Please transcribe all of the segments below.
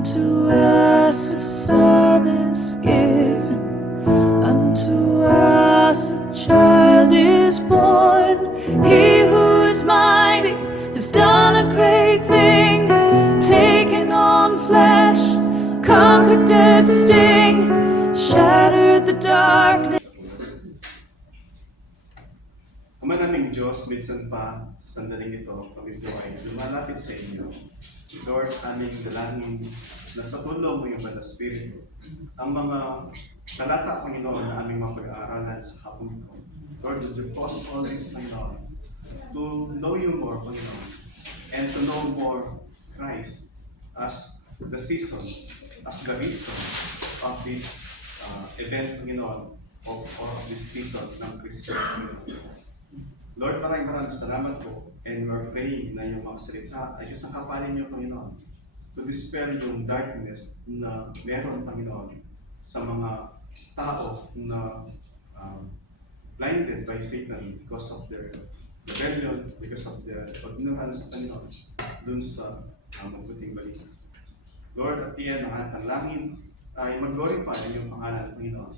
Unto us a son is given, unto us a child is born. He who is mighty has done a great thing, taken on flesh, conquered death's sting, shattered the darkness. Ama naming Diyos, minsan pa, sandaling ito, kami po ay lumalapit sa inyo. Lord, aming dalangin na sa tulong mo yung Banal Espiritu, ang mga talata, Panginoon, na aming mga pag-aaralan sa hapon ito. Lord, would you cause all this, Panginoon, to know you more, Panginoon, and to know more Christ as the season, as the reason of this event, Panginoon, or of this season ng Christmas, Panginoon. Lord, maraming salamat po, and we're praying na yung mga salita ay isang kapalin niyo, Panginoon, to dispel yung darkness na meron, Panginoon, sa mga tao na blinded by Satan because of their rebellion, because of their ignorance, Panginoon, dun sa mabuting balita. Lord, at iyan ang langin ay mag-glorify ang iyong pangalan, Panginoon,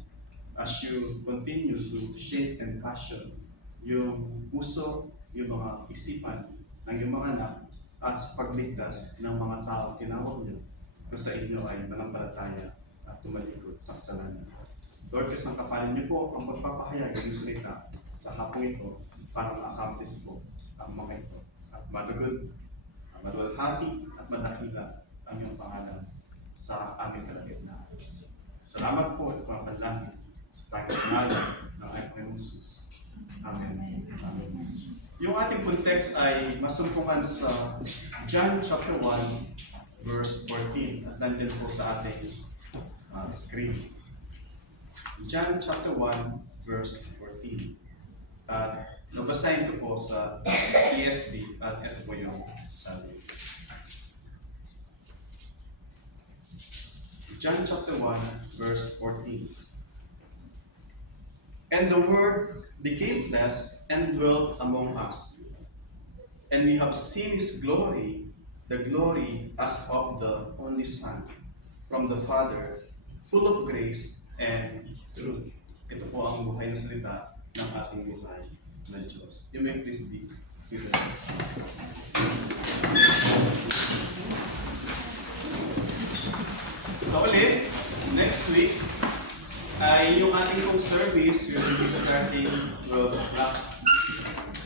as you continue to shape and fashion yung puso, yung mga isipan ng iyong mga anak at sa pagligtas ng mga tao tinawag niyo na sa inyo ay manampalataya at tumalikod sa kasalanan. Lord, isang kapalin niyo po ang magpapahayag ng salita sa hapong ito para ma-accomplish po ang mga ito at malugod, maluwalhati at madakila ang iyong pangalan sa aming kalagitnaan. Salamat po at mga panlangin sa pangalan ng Panginoong Jesus. Amen. Amen. Yung ating context ay masumpungan sa John chapter 1 verse 14 at nandyan po sa ating screen. John chapter 1 verse 14. Nabasahin ko po sa ESV at ito po yung sabi. John chapter 1 verse 14. And the Word became flesh and dwelt among us. And we have seen His glory, the glory as of the only Son, from the Father, full of grace and truth. Ito po ang buhay na salita ng ating buhay na Diyos. You may please be seated. So ulit, next week, ay yung ating pong service will be starting 12 o'clock.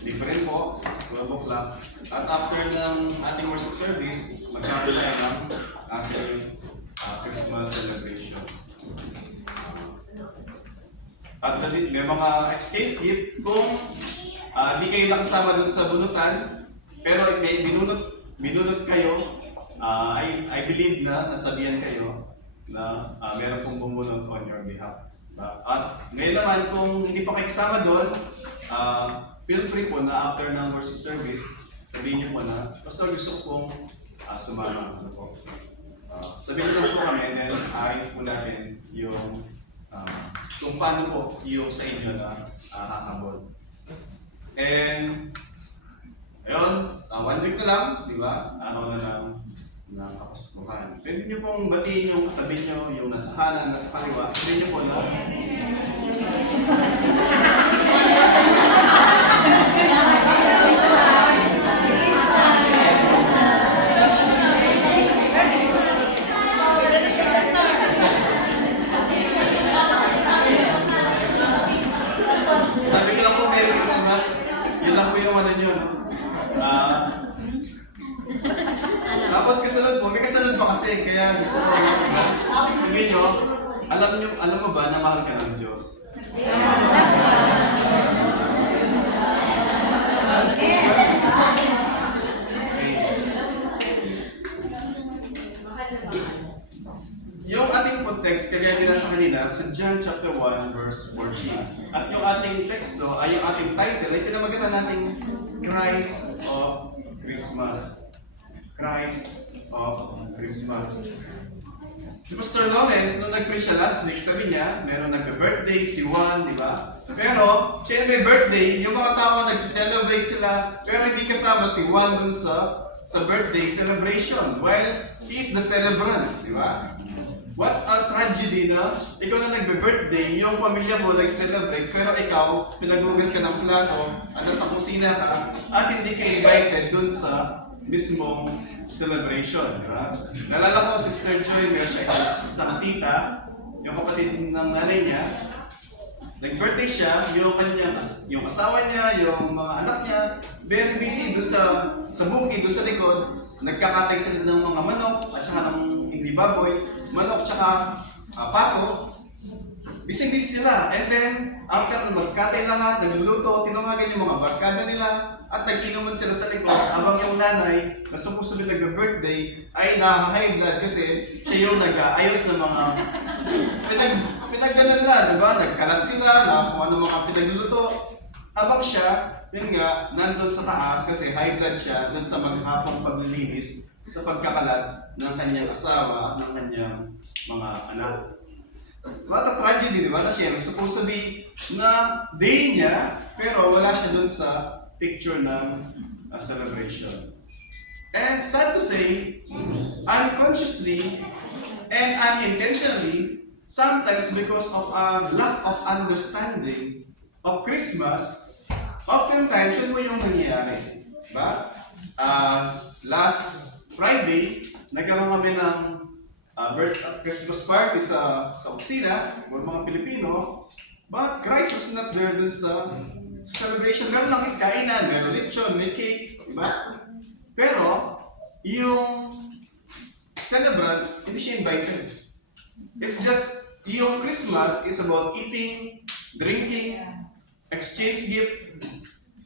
Different po, 12 o'clock. At after ng ating worship service, magkakaroon tayo ng ating Christmas celebration. At may mga exchange gift kung di kayo nakasama dun sa bunutan, pero may binunot kayo, I believe na nasabihan kayo na meron pong bumunot on your behalf. At ngayon naman, kung hindi pa kayo kasama doon, feel free po na after ng worship service, sabihin niyo po na, Pastor, gusto kong sumama. Sabihin lang po kami, then arrange po natin yung kung paano po yung sa inyo na hahabol. And, ayun, 1 week na lang, di ba? Araw na lang ng Kapaskuhan. Pwede niyo pong batiin yung katabi niyo, yung nasa kanan, nasa kaliwa. Sabihin niyo po na, sabi ko lang po, Merry Christmas. Yun lang po yung ano nyo, no? Tapos kasunod po, may kasunod pa kasi, kaya gusto ko na sabihin nyo, alam mo ba na mahal ka ng Diyos? Yung ating context, kaya binasa kanina, sa John chapter 1 verse 14. At yung ating teksto, ay yung ating title, ay pinamagatan natin Christ of Christmas. Christ of Christmas. Si Pastor Lawrence, nung nag-preach siya last week, sabi niya, meron nag-birthday si Juan, di ba? Pero, siya may birthday, yung mga tao nagsiselebrate sila, pero hindi kasama si Juan dun sa birthday celebration. While He is the celebrant, di ba? What a tragedy na ikaw na nagbe-birthday, yung pamilya mo nag-celebrate, pero ikaw, pinaghugas ka ng plato, nasa kusina ka, at hindi ka invited dun sa mismong celebration, di ba? Nalala ko, Sister Joy, meron siya isang tita, yung kapatid ng nanay niya, nag-birthday siya, yung asawa niya, yung mga anak niya, very busy doon sa bukid, doon sa likod, nagkakatay sila ng mga manok, at saka ng hindi baboy, manok tsaka pato, busy-busy sila. And then, after magkatay lahat, nagluluto, tinumagan yung mga barkada nila, at nag-inuman sila sa likod, habang yung nanay, na supposed to be nag-birthday, ay na-high blood kasi siya yung nag-aayos ng mga pinag-ganon lang, diba? Nagkalat sila, na kung ano mga pinagluluto. Habang siya, yun nga, nandun sa taas kasi high blood siya dun sa maghapong paglilinis sa pagkakalat ng kanyang asawa, ng kanyang mga anak. What a tragedy, di ba? Na siya, supposed to be na day niya, pero wala siya dun sa picture ng celebration. And sad to say, unconsciously and unintentionally, sometimes because of a lack of understanding of Christmas, oftentimes yun mo yung nangyayari. Diba? Last Friday, nagkaroon kami ng Christmas party sa opisina, mga Pilipino, but Christ was not there dun sa celebration. Meron lang is kainan, meron lechon, may cake, diba? Pero, yung celebrant, hindi siya invited. It's just, yung Christmas is about eating, drinking, exchange gift,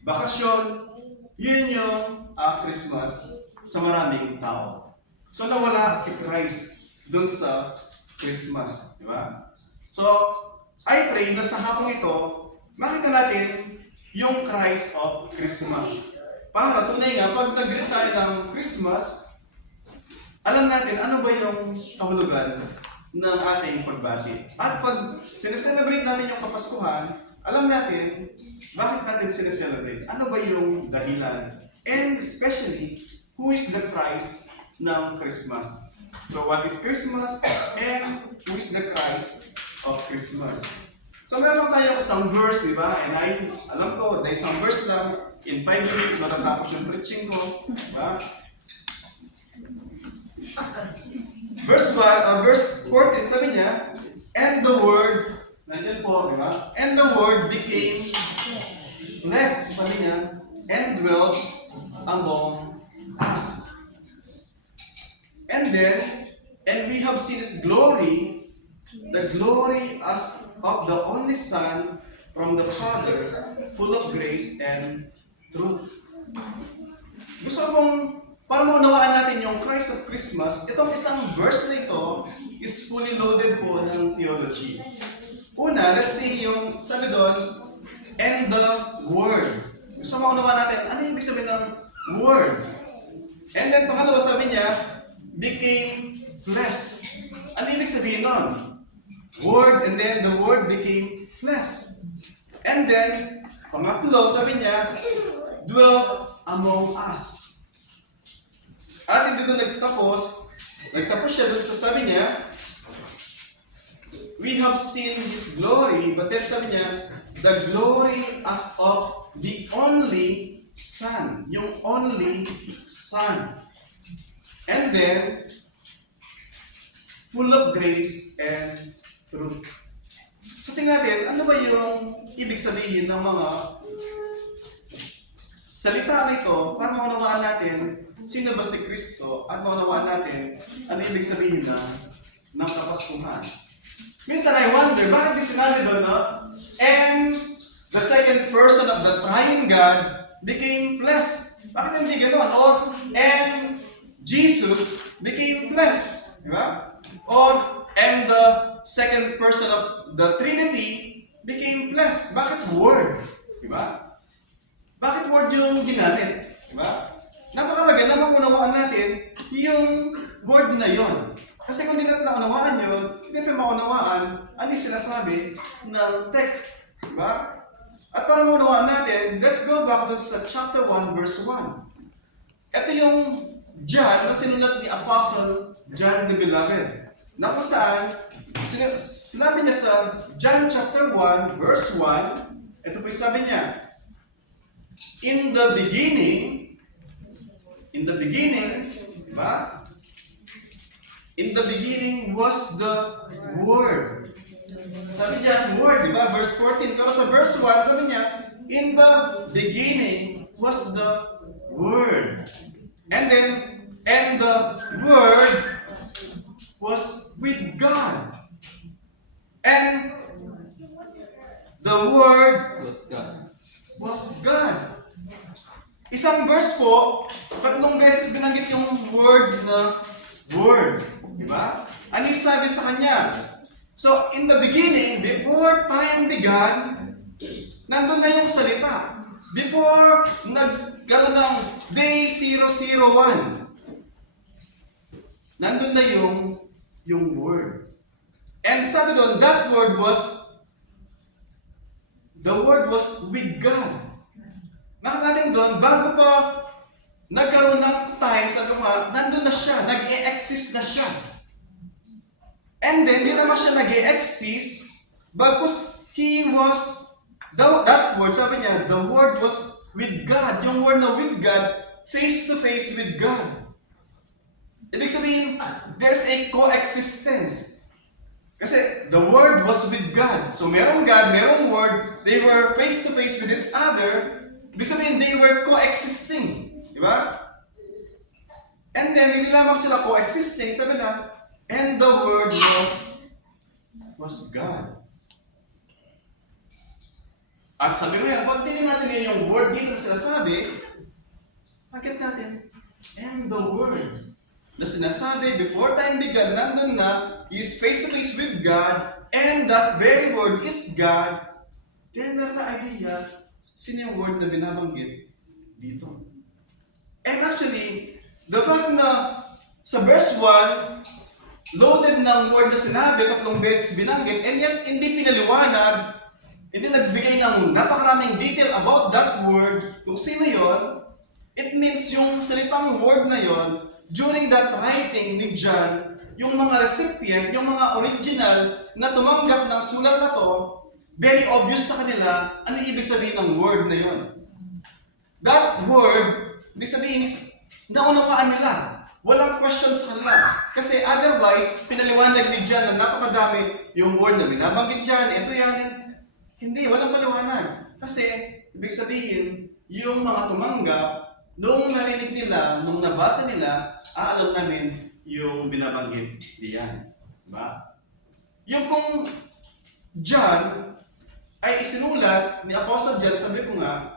bakasyon. Yun yung Christmas sa maraming tao. So nawala si Christ dun sa Christmas, di ba? So, I pray na sa hapong ito, makita natin yung Christ of Christmas. Para tunay nga, pag nag-greet tayo ng Christmas, alam natin ano ba yung kahulugan ng ating pagbati. At pag sineselebrate natin yung Kapaskuhan, alam natin bakit natin sineselebrate. Ano ba yung dahilan? And especially, who is the Christ ng Christmas? So what is Christmas? And who is the Christ of Christmas? So meron tayo isang verse, di ba? And alam ko, dahil isang verse lang, in 5 minutes, matatapos yung preaching ko. Diba? Verse 14, sabi niya, and the Word, nandiyan po, di ba? And the Word became flesh, sabi niya, and dwelt among us. And then, and we have seen His glory, the glory as of the only Son from the Father, full of grace and truth. Gusto kong, para maunawaan natin yung Christ of Christmas, itong isang verse na ito is fully loaded po ng theology. Una, let's see yung, sabi doon, and the Word. Gusto mo maunawaan natin, ano yung ibig sabihin ng Word? And then, pangalawa sabi niya, became flesh. Ano ibig sabihin nun? Word, and then the Word became flesh. And then, pangatlo, sabi niya, dwelt among us. At hindi doon nagtapos siya doon sa sabi niya, we have seen His glory, but then sabi niya, the glory as of the only Son. Yung only Son. And then, full of grace and truth. So tingnan natin, ano ba yung ibig sabihin ng mga salita na ito para maunawaan natin sino ba si Kristo at maunawaan natin ano ibig sabihin ng Kapaskuhan. Minsan I wonder, bakit di sinabi doon, no? And the second person of the Triune God became flesh. Bakit hindi gano'n? Or, and Jesus became flesh. Di ba? Or, and the second person of the Trinity became flesh. Bakit word? Di ba? Bakit word yung ginamit? Di ba? Napakalaga na maunawaan natin yung word na yon. Kasi kung hindi natin naunawaan yun, hindi natin maunawaan ano yung sinasabi ng text. Di ba? At para maunawaan natin, let's go back to sa chapter 1, verse 1. Ito yung John na sinulat ni Apostle John the Beloved. Na kung saan, sinabi niya sa John chapter 1, verse 1, ito po sabi niya, In the beginning, diba? In the beginning was the Word. Sabi niya, Word, diba? Verse 14. Pero sa verse 1, sabi niya, In the beginning was the Word. And the Word was with God. And the Word was God. Isang verse po, 3 beses binanggit yung word na Word. Diba? Ano yung sabi sa kanya? So, in the beginning, before time began, nandun na yung salita. Before nagkaroon ng day 001, nandun na yung Word. And sabi doon, the Word was with God. Nakita natin doon, bago pa nagkaroon ng time, sabi ko nga, nandun na siya, nag-e-exist na siya. And then, di naman siya nag-e-exist, bagkus that word, sabi niya, the Word was with God. Yung word na with God, face to face with God. Ibig sabihin, there's a coexistence. Kasi the Word was with God. So merong God, merong Word, they were face to face with each other. Ibig sabihin, they were coexisting. Di ba? And then, hindi lamang sila coexisting, sabi na, and the Word was God. At sabi ko yan, pag tingnan natin yung word dito na sinasabi, bakit natin? And the Word na sinasabi, before time began, nandun na, is face to face with God, and that very Word is God, then meron na idea, sino yung word na binabanggit dito? And actually, the fact na sa verse 1, loaded ng word na sinabi, 3 beses binanggit, and yet hindi pinaliwanag, hindi nagbigay ng napakaraming detail about that word, kung sino yon, it means yung salitang word na yon, during that writing ni John, yung mga recipient, yung mga original na tumanggap ng sulat na to, very obvious sa kanila ano ibig sabihin ng word na yon. That word, ibig sabihin is, naunawaan nila. Walang question sa kanila. Kasi otherwise, pinaliwanag ni John na napakadami yung word na binabanggit dyan, ito yan. Hindi, walang paliwanag. Kasi, ibig sabihin, yung mga tumanggap, nung narinig nila, nung nabasa nila, alam namin yung binabanggit diyan. Diba? Yung kung John ay isinulat ni Apostle John, sabi ko nga,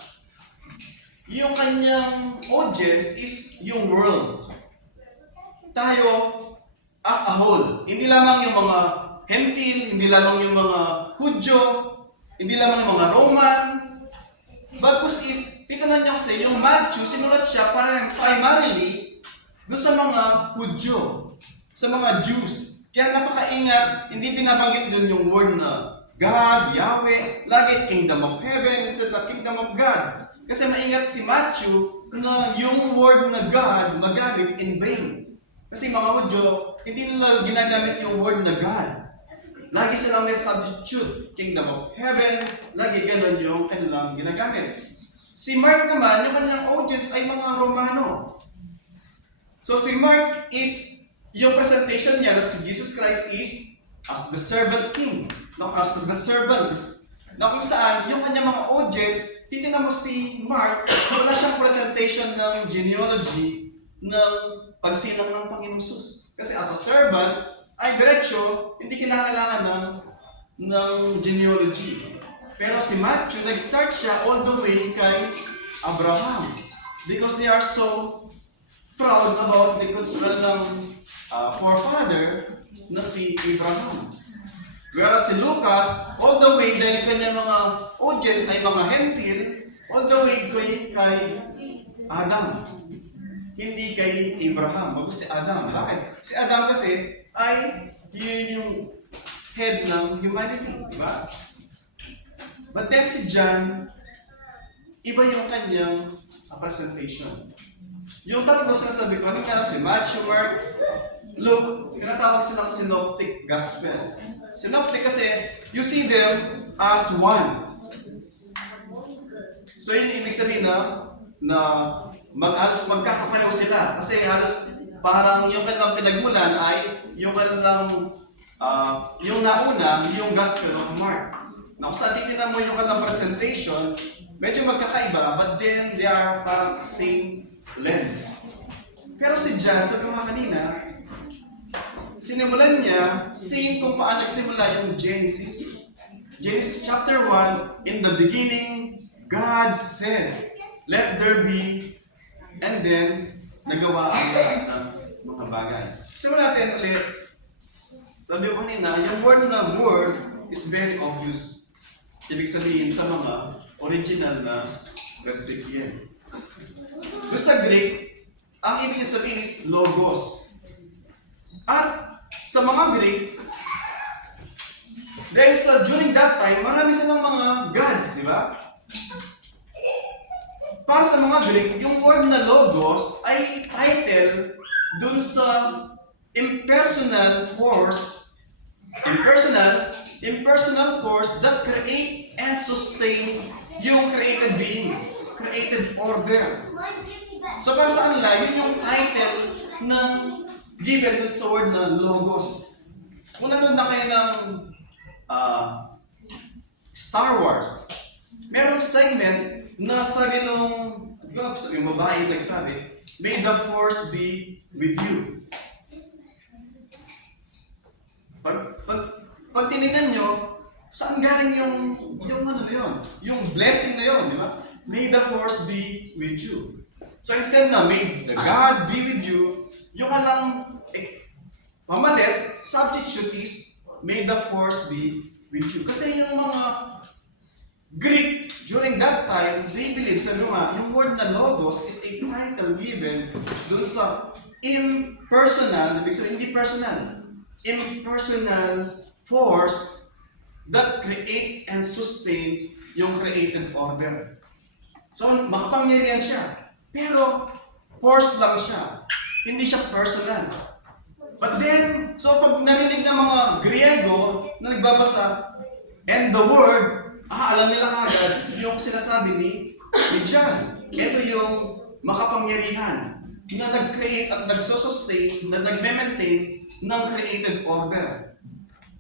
yung kanyang audience is yung world. Tayo as a whole. Hindi lamang yung mga Hentil, hindi lamang yung mga Hudyo, hindi lamang yung mga Roman. Bagkus is, tignan niyo kasi, yung Matthew, sinulat siya primarily doon sa mga Hudyo, sa mga Jews. Kaya napakaingat, hindi binabanggit doon yung word na God, Yahweh, lagi Kingdom of Heaven instead of Kingdom of God. Kasi maingat si Matthew na yung word na God magamit in vain. Kasi mga Hudyo, hindi nila ginagamit yung word na God. Lagi silang may substitute. Kingdom of Heaven, lagi ganun yung kanilang ginagamit. Si Mark naman, yung kanyang audience ay mga Romano. So si Mark is, yung presentation niya na si Jesus Christ is as the servant king. No, as the servant. Na kung saan, yung kanyang mga audience, titignan mo si Mark, wala siyang presentation ng genealogy ng pagsilang ng Panginoong Jesus. Kasi as a servant, ay diretsyo, hindi kinakailangan ng genealogy. Pero si Matthew, nag-start siya all the way kay Abraham. Because they are so proud about because sa kanilang forefather na si Abraham. Whereas si Lucas, all the way dahil kanya mga audience ay mga Hentil, all the way kay Adam. Hindi kay Abraham, bago si Adam. Bakit? Si Adam kasi ay yun yung head ng humanity, di ba? But then si John, iba yung kanyang presentation. Yung tatlo sinasabi ko, ano nga si Matthew, Mark, Luke, tinatawag silang synoptic gospel. Synoptic kasi, you see them as one. So yun yung ibig sabihin na halos magkakapareho sila. Kasi halos parang yung kanilang pinagmulan ay yung kanilang, yung nauna, yung Gospel of Mark. Na kung saan titignan mo yung kanilang presentation, medyo magkakaiba, but then they are parang same lens. Pero si John, sabi ko nga kanina, sinimulan niya, same kung paano nagsimula yung Genesis. Genesis chapter 1, in the beginning, God said, let there be, and then, nagawa ang lahat ng mga bagay. Simulan natin ulit. Sabi ko kanina, yung word na word is very obvious. Ibig sabihin sa mga original na recipient. Doon sa Greek, ang ibig sabihin is logos. At sa mga Greek, dahil during that time, marami silang mga gods, di ba? Para sa mga Greek, yung word na logos ay title dun sa impersonal force that create and sustain yung created beings, created order. So para sa kanila, yun yung title ng given dun sa word na logos. Kung nanood na kayo ng Star Wars, merong segment na sabi nung, yung babae yung nagsabi, may the force be with you. Pag tinignan nyo, saan galing yung ano na yun? Yung blessing na yun, di ba? May the force be with you. So instead na, may the God be with you, yung alang pamalit, substitute is, may the force be with you. Kasi yung mga Greek, during that time, they believe, sabi nga, yung word na logos is a title given dun sa impersonal, ibig sabihin, hindi personal, impersonal force that creates and sustains yung created order. So, makapangyarihan siya. Pero, force lang siya. Hindi siya personal. But then, so pag narinig ng mga Griego na nagbabasa, and the word, alam nila agad yung sinasabi ni John. Ito yung makapangyarihan na nag-create at nagsusustain, na nag-maintain ng created order.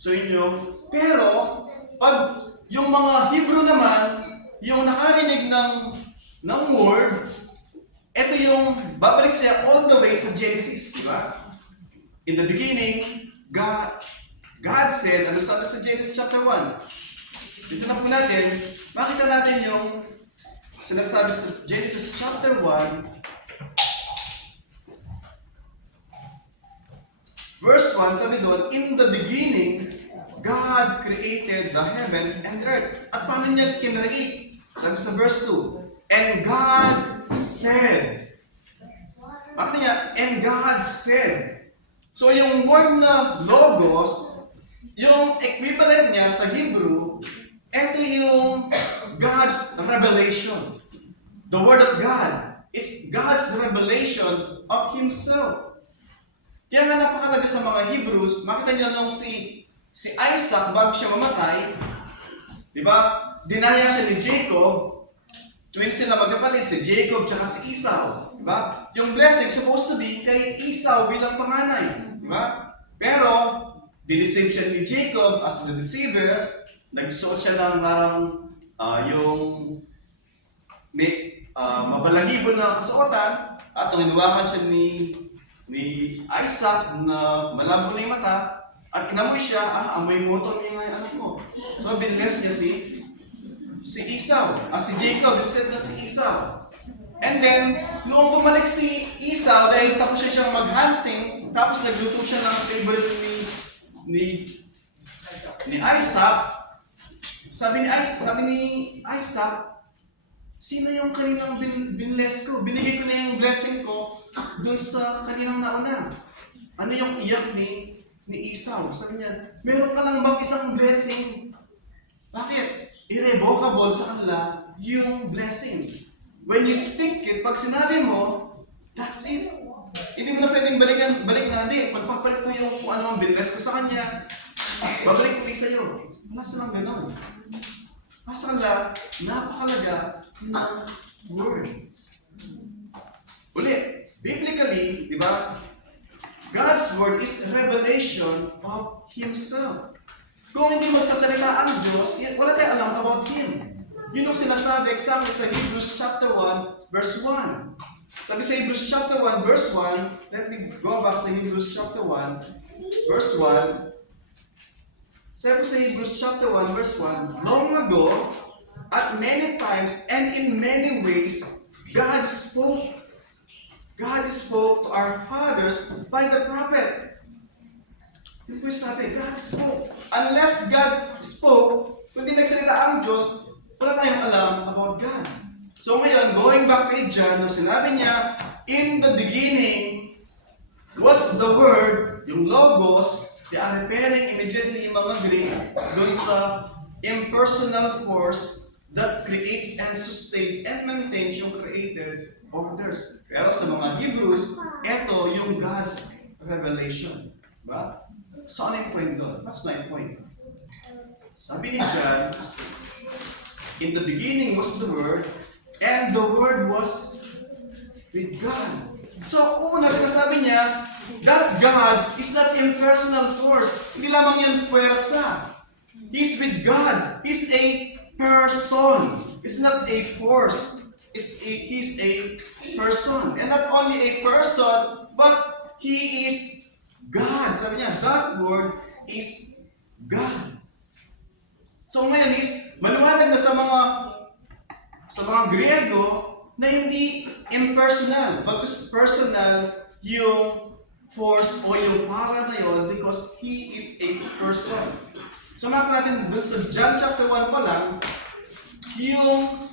So yun yung, pero pag yung mga Hebrew naman, yung nakarinig ng word, ito yung babalik siya all the way sa Genesis, di ba? In the beginning, God said, ano sabi sa Genesis chapter 1? Dito na po natin, makita natin yung sinasabi sa Genesis chapter 1, verse 1, sabi doon, in the beginning, God created the heavens and earth. At paano niya kinreate? Sabi sa verse 2, and God said. Makita niya, and God said. So yung word na logos, yung equivalent niya sa Hebrew, ito yung God's revelation. The Word of God is God's revelation of Himself. Kaya nga napakalaga sa mga Hebrews, makita niyo nung si Isaac bago siya mamatay, di ba? Dinaya siya ni Jacob, twins sila magkapatid, si Jacob tsaka si Esau. Diba? Yung blessing supposed to be kay Esau bilang panganay. Diba? Pero, dinisave siya ni Jacob as the deceiver, nagsuot siya ng parang yung may mabalahibo na kasuotan, at nung hinawakan siya ni Isaac na malabo na yung mata, at inamoy siya, amoy moto niya nga yung anak mo. So, binless niya si Esau. Si Jacob, instead na si Esau. And then, noong bumalik si Esau, dahil tapos siya siyang mag-hunting, tapos nagluto siya ng favorite ni Isaac, sabi ni Isaac, sino yung kaninang binless ko? Binigay ko na yung blessing ko dun sa kaninang nauna. Ano yung iyak ni Esau? Sabi niya, meron ka lang bang isang blessing? Bakit? Irrevocable sa kanila yung blessing. When you speak it, pag sinabi mo, That's it. Hindi mo na pwedeng balik na, hindi. Pagpapalit mo yung kung ano ang binless ko sa kanya, babalik ko sa'yo. Wala silang ganon. Masala, napakalaga ng word. Ulit, biblically, di ba? God's word is revelation of Himself. Kung hindi magsasalita ang Diyos, wala tayong alam about Him. Yun ang sinasabi exactly sa Hebrews chapter 1, verse 1. Sabi sa Hebrews chapter 1, verse 1, let me go back sa Hebrews chapter 1, verse 1. Sabi sa Hebrews chapter 1, verse 1, long ago, at many times and in many ways, God spoke to our fathers by the prophet. Yung po sabi, God spoke. Unless God spoke, kung di nagsalita ang Diyos, wala tayong alam about God. So ngayon, going back kay John, nung sinabi niya, in the beginning was the Word, yung Logos, they are referring immediately yung mga Greek doon sa impersonal force that creates and sustains and maintains yung created orders. Pero sa mga Hebrews, ito yung God's revelation. Diba? So ano yung point doon? What's my point? Sabi ni John, in the beginning was the Word, and the Word was with God. So una sinasabi niya, that God is not impersonal force. Hindi lamang yun puwersa. He's with God. He's a person. It's not a force. He's a person. And not only a person, but He is God. Sabi niya, that word is God. So ngayon is, maliwanag na sa mga Griego na hindi impersonal, but personal yung force o yung power na yon because He is a person. So makita natin dun sa John chapter 1 pa lang, yung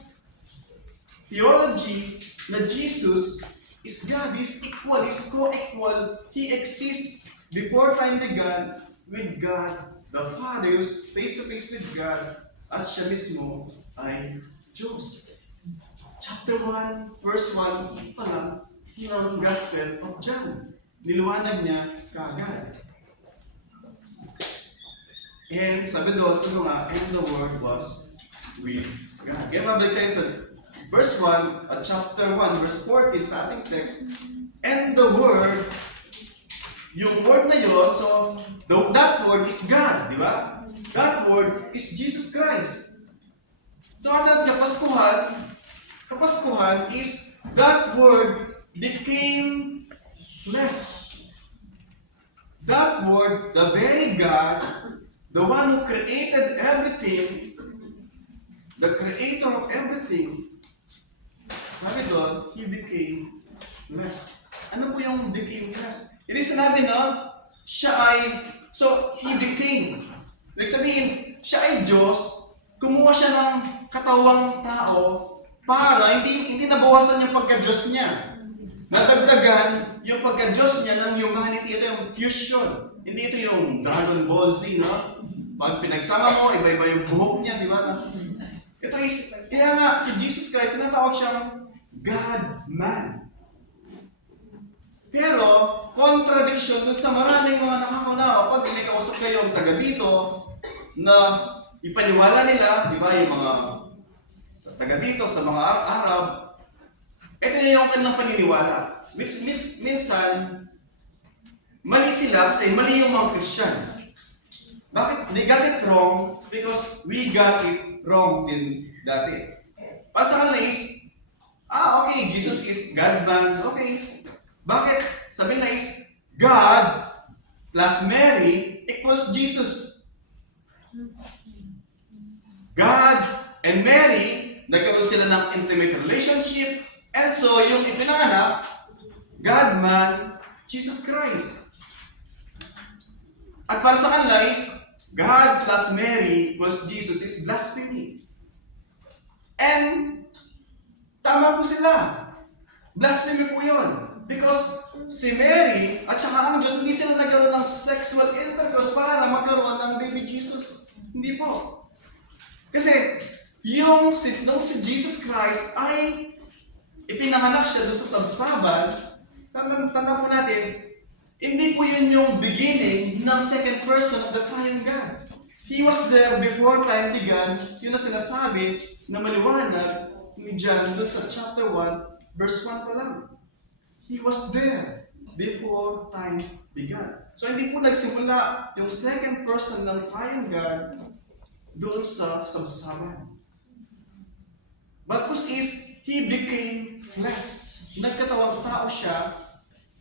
theology na Jesus is God, is equal, is co-equal. He exists before time began with God, the Father, who's face-to-face with God, at siya mismo ay Diyos. Chapter 1, verse 1 pa lang, yung Gospel of John. Niliwanag niya kaagad. And sabi doon, sino nga, and the Word was with God. Kaya mabalik tayo sa verse 1, at chapter 1, verse 14 sa ating text, and the Word, yung Word na yun, so that Word is God, di ba? That Word is Jesus Christ. So ang Kapaskuhan is that Word became flesh. That Word, the very God, the one who created everything, the creator of everything, sabi doon, He became flesh. Ano po yung became flesh? Hindi sinabi na, siya ay, so He became. Ibig sabihin, siya ay Diyos, kumuha siya ng katawang tao para hindi nabawasan yung pagka-Diyos niya. Nadagdagan yung pagka-Diyos niya ng humanity. Ito yung fusion. Hindi ito yung Dragon Ball Z, no? Pag pinagsama mo, iba-iba yung buhok niya, di ba? Ito is, kaya nga, si Jesus Christ, natawag siyang God-man. Pero, contradiction dun sa maraming mga nakakaunawa, pag pinakausap kayong taga dito, na ipaniwala nila, di ba, yung mga taga dito sa mga Arab, ito yung kanilang paniniwala. Minsan, mali sila kasi mali yung mga Christian. Bakit? They got it wrong because we got it wrong din dati. Para sa kanila is, okay, Jesus is God-man, okay. Bakit? Sabi nila is, God plus Mary equals Jesus. God and Mary, nagkaroon sila ng intimate relationship, and so yung ipinanganak, God-man, Jesus Christ. At para sa kanila is, God plus Mary plus Jesus is blasphemy. And, tama po sila. Blasphemy po yun. Because si Mary at saka ang Diyos, hindi sila nagkaroon ng sexual intercourse para magkaroon ng baby Jesus. Hindi po. Kasi, nung si Jesus Christ ay ipinanganak siya doon sa sabsaban, Tanda po natin, hindi po yun yung beginning ng second person of the triune God. He was there before time began. Yun ang sinasabi na maliwanag ni John doon sa chapter 1, verse 1 pa lang. He was there before time began. So hindi po nagsimula yung second person ng triune God doon sa sabsaban. But because He became flesh. Nagkatawang tao siya.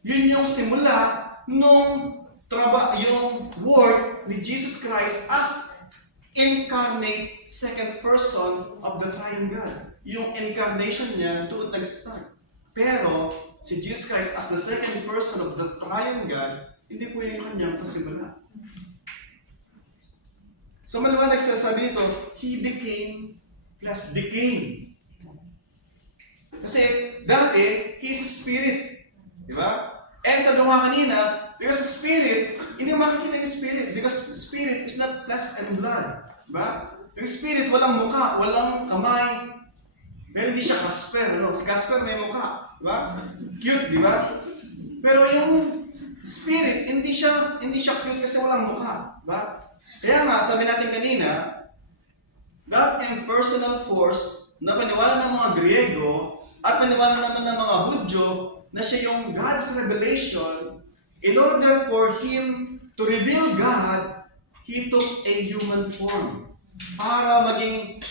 Yun yung simula nung yung word ni Jesus Christ as incarnate second person of the triune God. Yung incarnation niya doon nag-start. Pero si Jesus Christ as the second person of the triune God, hindi po yung kanyang pasimula. So maliwanag sasabi ito, He became plus became. Kasi dati, He's Spirit. Di ba? And sabi ko nga kanina, because Spirit, hindi makikita yung Spirit. Because Spirit is not flesh and blood. Di ba? Yung Spirit, walang mukha, walang kamay. Pero hindi siya Casper. Ano? Si Casper may mukha. Di ba? Cute, di ba? Pero yung Spirit, hindi siya cute kasi walang mukha. Di ba? Kaya nga, sabi natin kanina, that impersonal force na paniwala ng mga Griego at paniwala naman ng mga Hudyo na siya yung God's revelation, in order for Him to reveal God, He took a human form para maging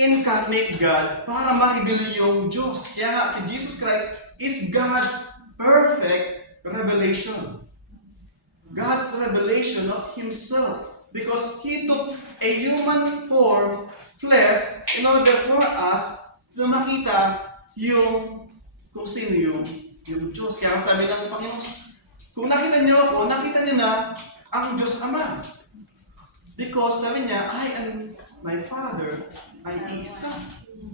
incarnate God, para ma-reveal yung Diyos. Kaya nga, si Jesus Christ is God's perfect revelation. God's revelation of Himself. Because He took a human form, flesh, in order for us na makita yung kung sino yung Diyos. Kaya sabi ng Panginoon, kung nakita niyo ako, nakita niyo na ang Diyos Ama. Because sabi niya, I and my Father ay isa.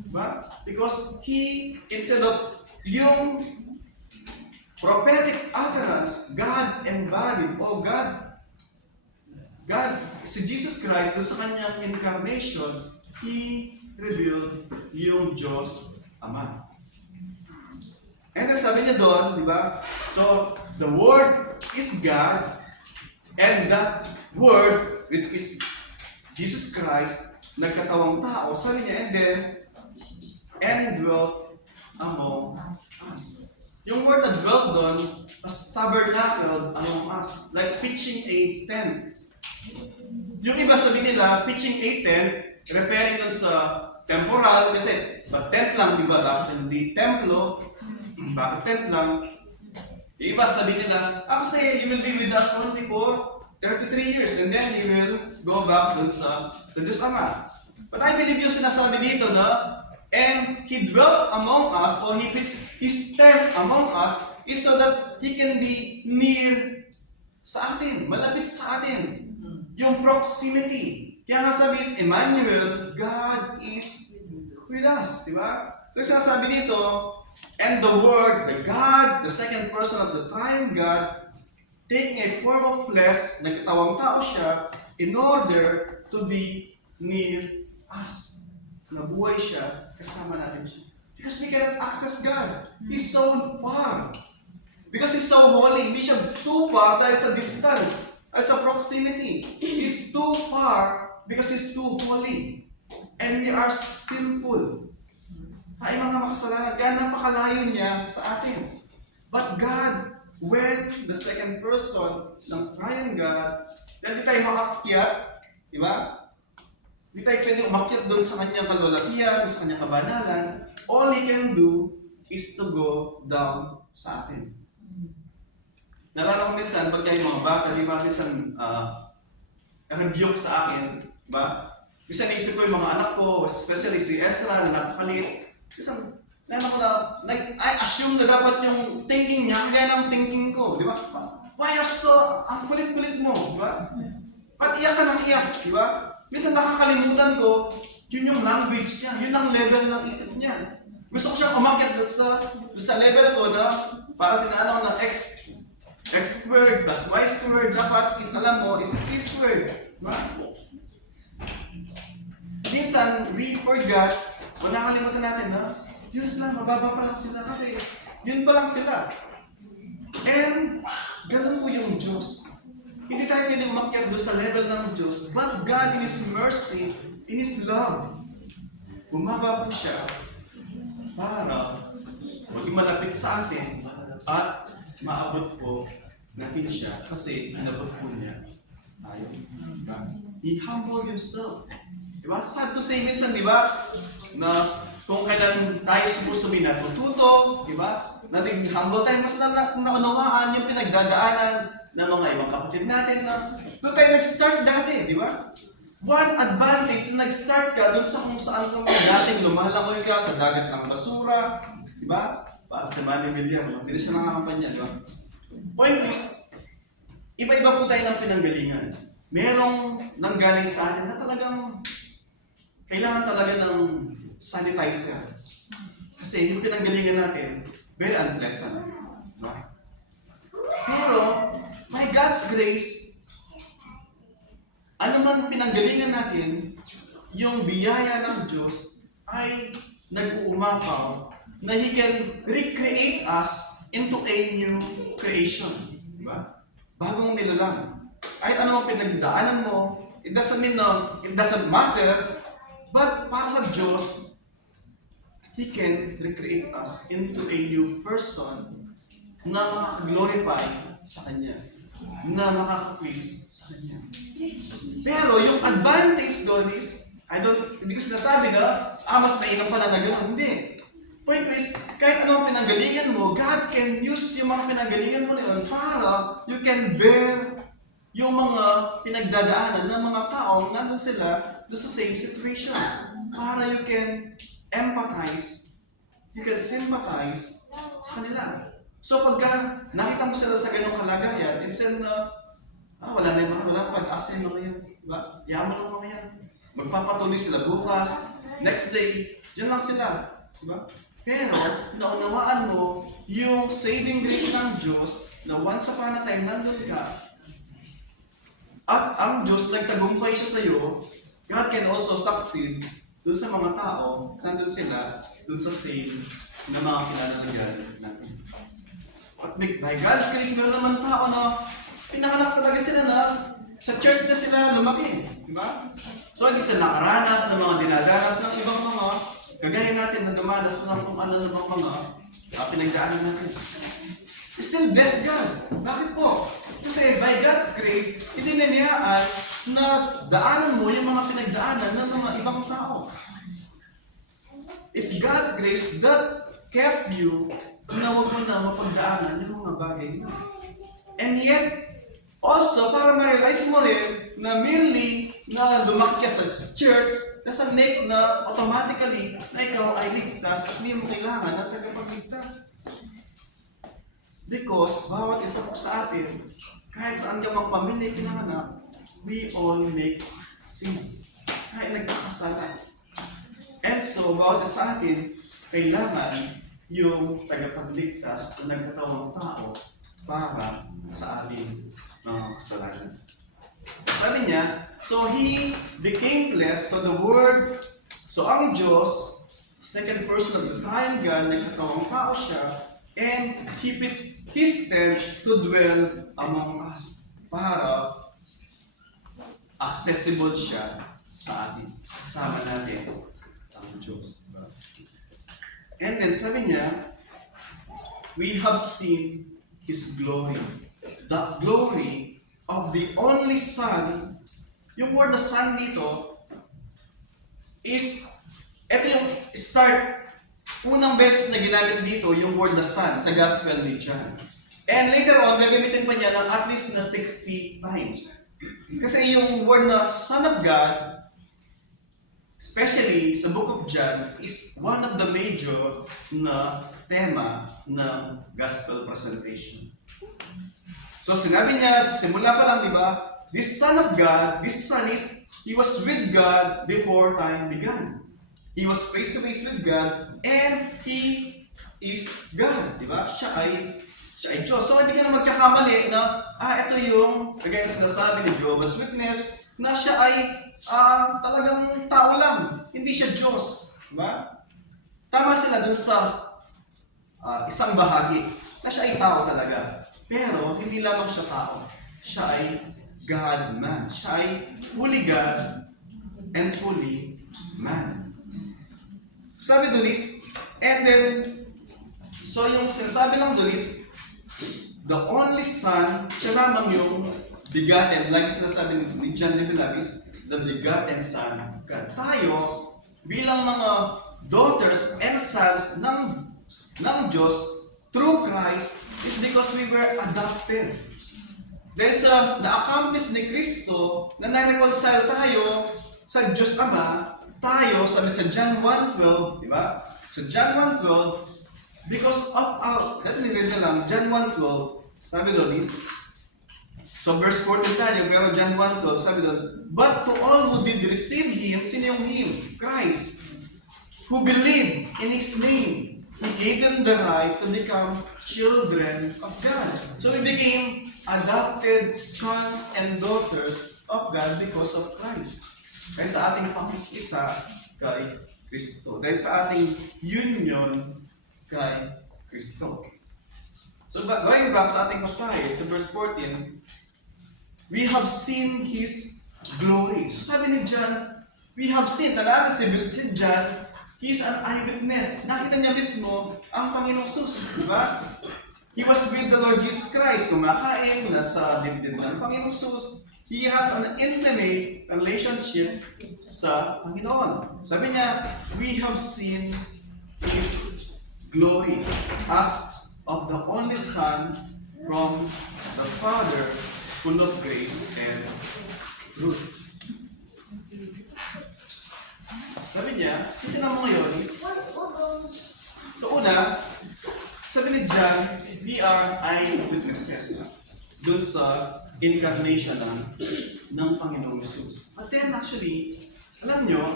Diba? Because He, instead of yung prophetic utterance, God embodied, o God, si Jesus Christ, doon sa kanyang incarnation, He revealed yung Diyos Ama. And then sabi niya doon, di ba? So, the Word is God, and that Word is Jesus Christ, nagkatawang tao. Sabi niya, and dwelt among us. Yung word na dwelt doon, was tabernacled among us. Like pitching a tent. Yung iba sabi nila, pitching a tent, referring doon sa temporal, kasi tent lang, di ba? Dapat hindi templo. Bakit tent lang? Yung iba sabi nila, kasi you will be with us only for 33 years and then you will go back dun sa Diyos Ama. But I believe yung sinasabi dito na, and He dwelt among us, or He pitched His tent among us, is so that He can be near sa atin, malapit sa atin. Yung proximity. Kaya nga sabi is, Emmanuel, God is with us. Di ba? So yung sinasabi dito, and the Word, the God, the second person of the triune God, taking a form of flesh, nagkatawang tao siya, in order to be near us. Nabuhay siya, kasama natin siya. Because we cannot access God. He's so far. Because He's so holy, hindi siya too far dahil sa distance, ay sa proximity. He's too far because He's too holy. And we are sinful. Ay mga makasalanan, kaya napakalayo niya sa atin. But God, when the second person ng triune God, dahil di tayo makakyat, di ba? Di tayo pwede umakyat doon sa kanyang kalwalatian, sa kanyang kabanalan. All He can do is to go down sa atin. Nalala ko minsan, pagka yung mga bata, di ba minsan rebuke sa akin, di ba? Minsan naisip ko yung mga anak ko, especially si Ezra, na napakalit. Isang, I assume na dapat yung thinking niya, kaya ng thinking ko, di ba? Why are so, ang kulit-kulit mo, di ba? Ba't iyak ka ng iyak, di ba? Minsan nakakalimutan ko, yun yung language niya, yun ang level ng isip niya. Gusto ko siyang umakyat sa level ko na, para sinanong na x squared plus y squared, dapat is alam mo, is c squared, di ba? Minsan, we forgot, nakakalimutan natin na, Diyos lang, mababa pa lang sila kasi Yun pa lang sila. And, ganun po yung Diyos. Hindi tayo pwedeng umakyat doon sa level ng Diyos. But God, in His mercy, in His love, bumaba po siya para maging malapit sa atin at maabot po natin siya kasi inabot po niya tayo. Diba? He humbled Himself. Diba? Sad to say minsan, diba? Na kung kailan tayo sumusumi na tututo, diba? Nating humble tayo, mas naunawaan yung pinagdadaanan ng mga ibang kapatid natin na doon tayo nag-start dati, di ba? One advantage na nag-start ka doon sa kung saan ka dating lumalangoy ka sa dagat ng basura, di ba? Para sa Manny Villar, hindi siya nakakampanya, di ba? Point is, iba-iba po tayo ng pinanggalingan. Merong nanggaling sa atin na talagang kailangan talaga ng sanitizer. Kasi yung pinanggalingan natin, very unpleasant. No? Pero, by God's grace, ano man pinanggalingan natin, yung biyaya ng Diyos ay nag-uumapaw na He can recreate us into a new creation. Diba? Bagong nilalang. Ay ano ang pinagdaanan mo, it doesn't mean na it doesn't matter, but para sa Diyos, He can recreate us into a new person na makaka-glorify sa Kanya, na makaka-please sa Kanya. Pero yung advantage doon is, hindi ko sinasabi na, mas mainam pala na gano'n. Hindi. Point is, kahit anong pinanggalingan mo, God can use yung mga pinanggalingan mo na yun para you can bear yung mga pinagdadaanan ng mga taong nandun sila doon sa same situation. Para you can empathize, you can sympathize sa kanila. So pagka nakita mo sila sa ganong kalagayan, instead na, wala pag-asa yung mga yan. Diba? Yaman lang mga yan. Magpapatuloy sila bukas, next day, dyan lang sila. Diba? Pero, naunawaan mo yung saving grace ng Diyos na once upon a time nandun ka, at ang Diyos, nagtagumpay siya sa iyo, God can also succeed doon sa mga tao, nandun sila, doon sa same na mga kinalalagan natin. At by God's grace, meron naman tao na pinanganak talaga sila na sa church na sila lumaki. Diba? So, hindi sila nakaranas ng mga dinadaras ng ibang mga kagaya natin na dumanas ng kung ano ng mga pinagdaanan natin. Still bless God. Bakit po? Kasi by God's grace, hindi naniyaan na daanan mo yung mga pinagdaanan ng mga ibang tao. It's God's grace that kept you na huwag mo na mapagdaanan yung mga bagay mo. And yet, also, para ma-realize mo rin na merely na lumaki ka sa church, doesn't make na automatically na ikaw ay ligtas at hindi mo kailangan na tagapagligtas. Because, bawat isa po sa atin, kahit saan ka mang pamilya pinanganak, we all make sins. Kahit nagkakasala. And so, bawat isa sa atin, kailangan yung tagapagligtas na nagkatawang tao para sa ating mga kasalanan. Sabi niya, so He became flesh, so the Word, so ang Diyos, second person of the triune God, nagkatawang tao siya, and He puts His tent to dwell among us para accessible siya sa atin. Kasama natin ang Diyos. And then sabi niya, we have seen His glory. The glory of the only Son. Yung word na Son dito is, ito yung start. Unang beses na ginamit dito yung word na Son sa Gospel ni John. And later on, gagamitin pa niya ng at least na 60 times. Kasi yung word na Son of God, especially sa Book of John, is one of the major na tema ng Gospel presentation. So sinabi niya sa simula pa lang, di ba? This Son of God, this Son is, He was with God before time began. He was face to face with God, and He is God, di ba? Siya ay Diyos. So hindi ka na magkakamali na, ito yung, kagaya na sinasabi ni Jehovah's Witness, na siya ay talagang tao lang. Hindi siya Diyos. Di ba? Tama sila dun sa isang bahagi na siya ay tao talaga. Pero hindi lamang siya tao. Siya ay God man. Siya ay fully God and fully man. Sabi dun is, and then, so yung sinasabi lang dun is, the only Son, siya lamang yung begotten, lagi sinasabi ni John de Villar is, the begotten Son of God. Tayo, bilang mga daughters and sons ng Diyos, through Christ, is because we were adopted. There's na-accomplish ni Kristo na na-reconcile tayo sa Diyos Ama, tayo, sabi sa John 1:12, di ba? Sa John 1:12, because of our, let me read na lang, John 1:12, sabi doon is, so verse 14 tayo, pero John 1:12, sabi doon, but to all who did receive Him, sino yung Him? Christ, who believed in His name, He gave them the right to become children of God. So we became adopted sons and daughters of God because of Christ. Dahil sa ating pakikisa kay Kristo. Dahil sa ating union kay Kristo. So going back sa ating pasahe, sa verse 14, we have seen His glory. So sabi ni John, we have seen, talaga si John, he's an eyewitness. Nakita niya mismo ang Panginoong Jesus, di ba? He was with the Lord Jesus Christ, kumakain, nasa dibdib ng Panginoong Jesus. He has an intimate relationship sa Panginoon. Sabi niya, we have seen His glory as of the only Son from the Father, full of grace and truth. Sabi niya, tingnan mo ngayon is, so una, sabi ni John, we are eyewitnesses dun sa incarnation ng Panginoong Jesus. But then actually, alam nyo,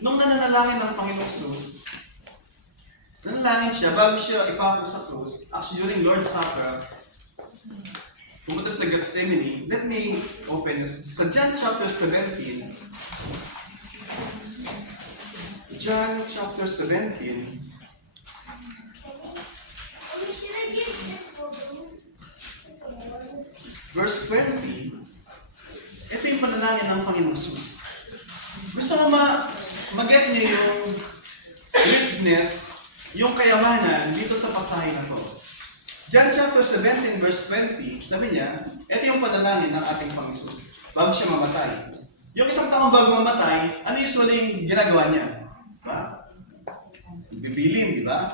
nung nananalangin ng Panginoong Jesus, nanalangin siya bago siya ipako sa krus. Actually, during Lord's Supper, pumunta sa Gethsemane. Let me open this. Sa John chapter 17, John chapter 17, verse 20, ito yung panalangin ng Panginoong Jesus. Gusto mo mag-get niyo yung richness, yung kayamanan dito sa pasahe na to. John chapter 17 verse 20, sabi niya, ito yung panalangin ng ating Panginoong Jesus bago siya mamatay. Yung isang taong bago mamatay, ano usually yung ginagawa niya? Diba? Bibilin, di ba?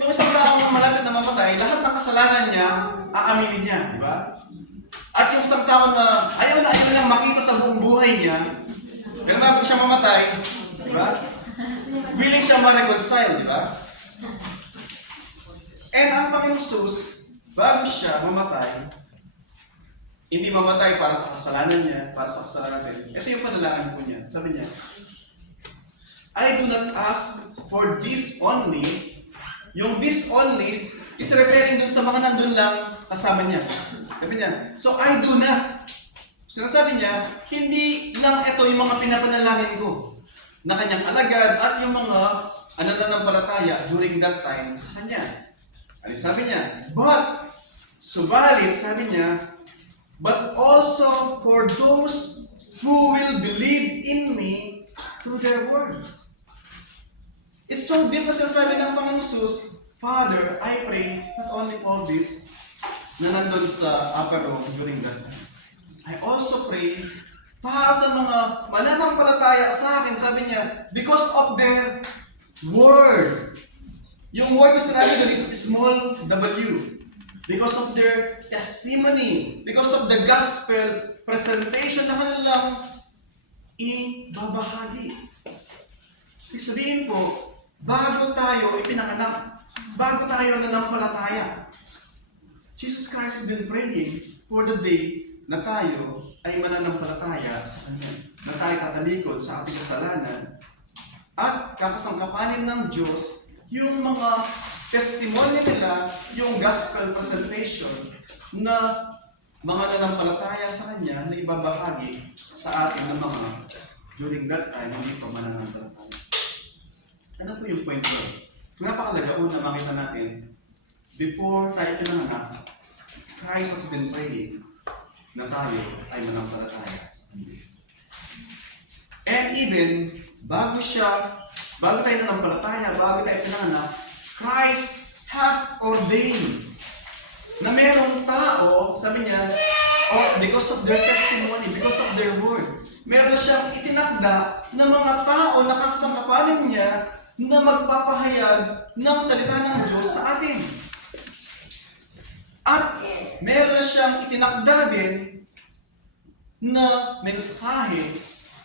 Yung isang taong malapit na mamatay, lahat ng kasalanan niya, aaminin niya, di ba? At yung isang taong na ayaw lang makita sa buong buhay niya, pero malapit siya mamatay, di ba? Willing siya ma-reconcile, di ba? And ang Panginoong Jesus, bago siya mamatay, hindi mamatay para sa kasalanan niya, para sa kasalanan natin. Ito yung panalangin po niya. Sabi niya, I do not ask for this only. Yung this only is referring dun sa mga nandun lang kasama niya. Sabi niya, so I do not. Sinasabi niya, hindi lang ito yung mga pinapanalangin ko na kanyang alagad at yung mga ananampalataya during that time sa kanya. Ano sabi niya? But, subalit, sabi niya, but also for those who will believe in me through their word. It's so deep na sasabi ng Panginoon Jesus, Father, I pray not only all this na nandun sa upper room during that time. I also pray para sa mga mananampalataya sa akin, sabi niya, because of their word. Yung word na sinabi doon is small w. Because of their testimony. Because of the gospel presentation na kanilang ibabahagi. Ibig sabihin po, bago tayo ipinanganak, bago tayo nanampalataya, Jesus Christ has been praying for the day na tayo ay mananampalataya sa Kanya. Na tayo tatalikod sa ating kasalanan at kakasangkapanin ng Diyos yung mga testimony nila, yung gospel presentation na mga nanampalataya sa Kanya na ibabahagi sa atin ng mga during that time, hindi pa mananampalataya. Ano po yung point ko? napakalaga una makita natin, before tayo pinanganak, Christ has been praying na tayo ay manampalataya sa Kanya. And even, bago tayo nanampalataya, bago tayo pinanganak, Christ has ordained na merong tao, sabi niya, because of their testimony, because of their word, meron siyang itinakda na mga tao na kakasangkapanin niya na magpapahayag ng salita ng Diyos sa atin. At meron siyang itinakda din na mensahe,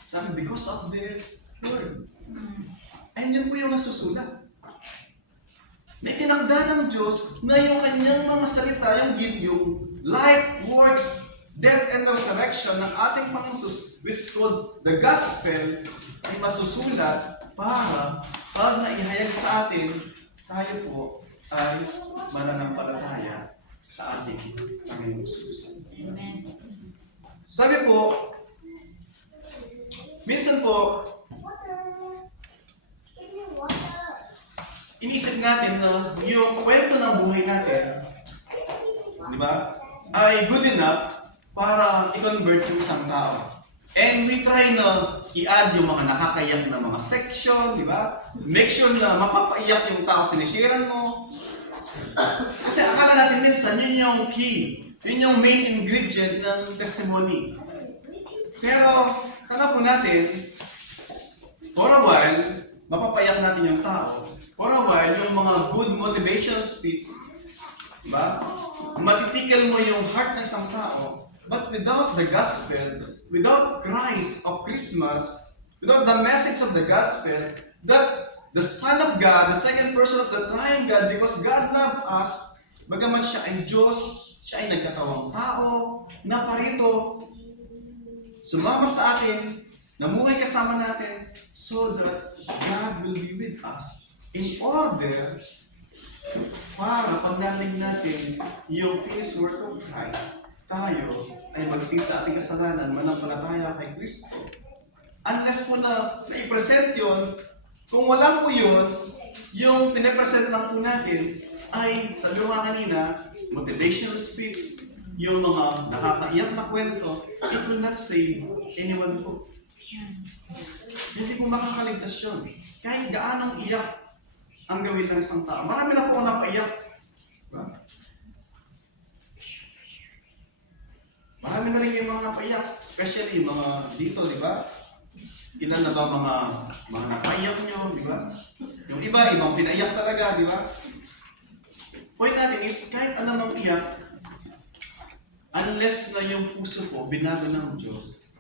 sabi, because of their word. And yun po yung nasusulat. May tinakda ng Diyos na yung kanyang mga salita, yung life, works, death, and resurrection ng ating Panginoon Jesus, which is called the gospel, ay masusulat para pag naihayag sa atin, tayo po ay mananampalataya sa ating Panginoon Jesus. Amen. Sabi po, minsan po, inisip natin na yung kwento ng buhay natin, di ba, ay good enough para i-convert yung isang tao. And we try na i-add yung mga nakakayak na mga section, di ba? Make sure na mapapaiyak yung tao sinisiran mo. Kasi akala natin minsan, yun yung key. Yun yung main ingredient ng testimony. Pero, kala po natin, for a while, mapapaiyak natin yung tao. For a while, yung mga good motivational speech, diba? Matitikil mo yung heart ng isang tao. But without the gospel, without Christ of Christmas, without the message of the gospel, that the Son of God, the second person of the Triune God, because God loved us, bagamat siya ay Diyos, siya ay nagkatawang tao, naparito, sumama sa atin, namuhay kasama natin, so that God will be with us. In order para pag narinig natin yung finished work of Christ, tayo ay magsisi sa ating kasalanan, manampalataya kay Kristo. Unless po na i-present yun, kung wala po yun, yung pinapresent lang po natin ay, sabi ko nga kanina, motivational speech, yung mga nakakaiyak na kwento, it will not save anyone po. Hindi po makakaligtas yun. Kahit gaanong iyak ang gawin ng isang tao. Marami na po napaiyak. Diba? Marami na rin yung mga napaiyak. Especially yung mga dito, di ba? Ilan na ba mga napaiyak nyo, di ba? Yung iba, ibang pinaiyak talaga, di ba? Point natin is, kahit anong iyak, unless na yung puso ko binago ng Diyos,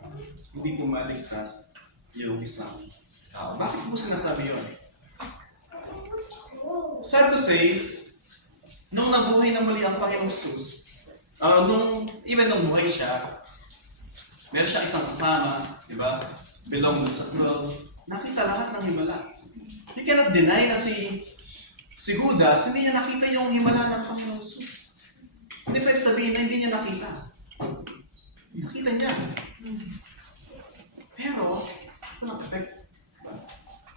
hindi po maligtas yung isang tao. Bakit po sinasabi yun? Sad to say, nung nabuhay na muli ang Panginoong Jesus, even nung buhay siya, meron siya isang kasama, di ba? Belong sa world, nakita lahat ng himala. You cannot deny na si Judas, hindi niya nakita yung himala ng Panginoong Jesus. Hindi pwede sabihin na hindi niya nakita. Nakita niya. Pero, walang effect.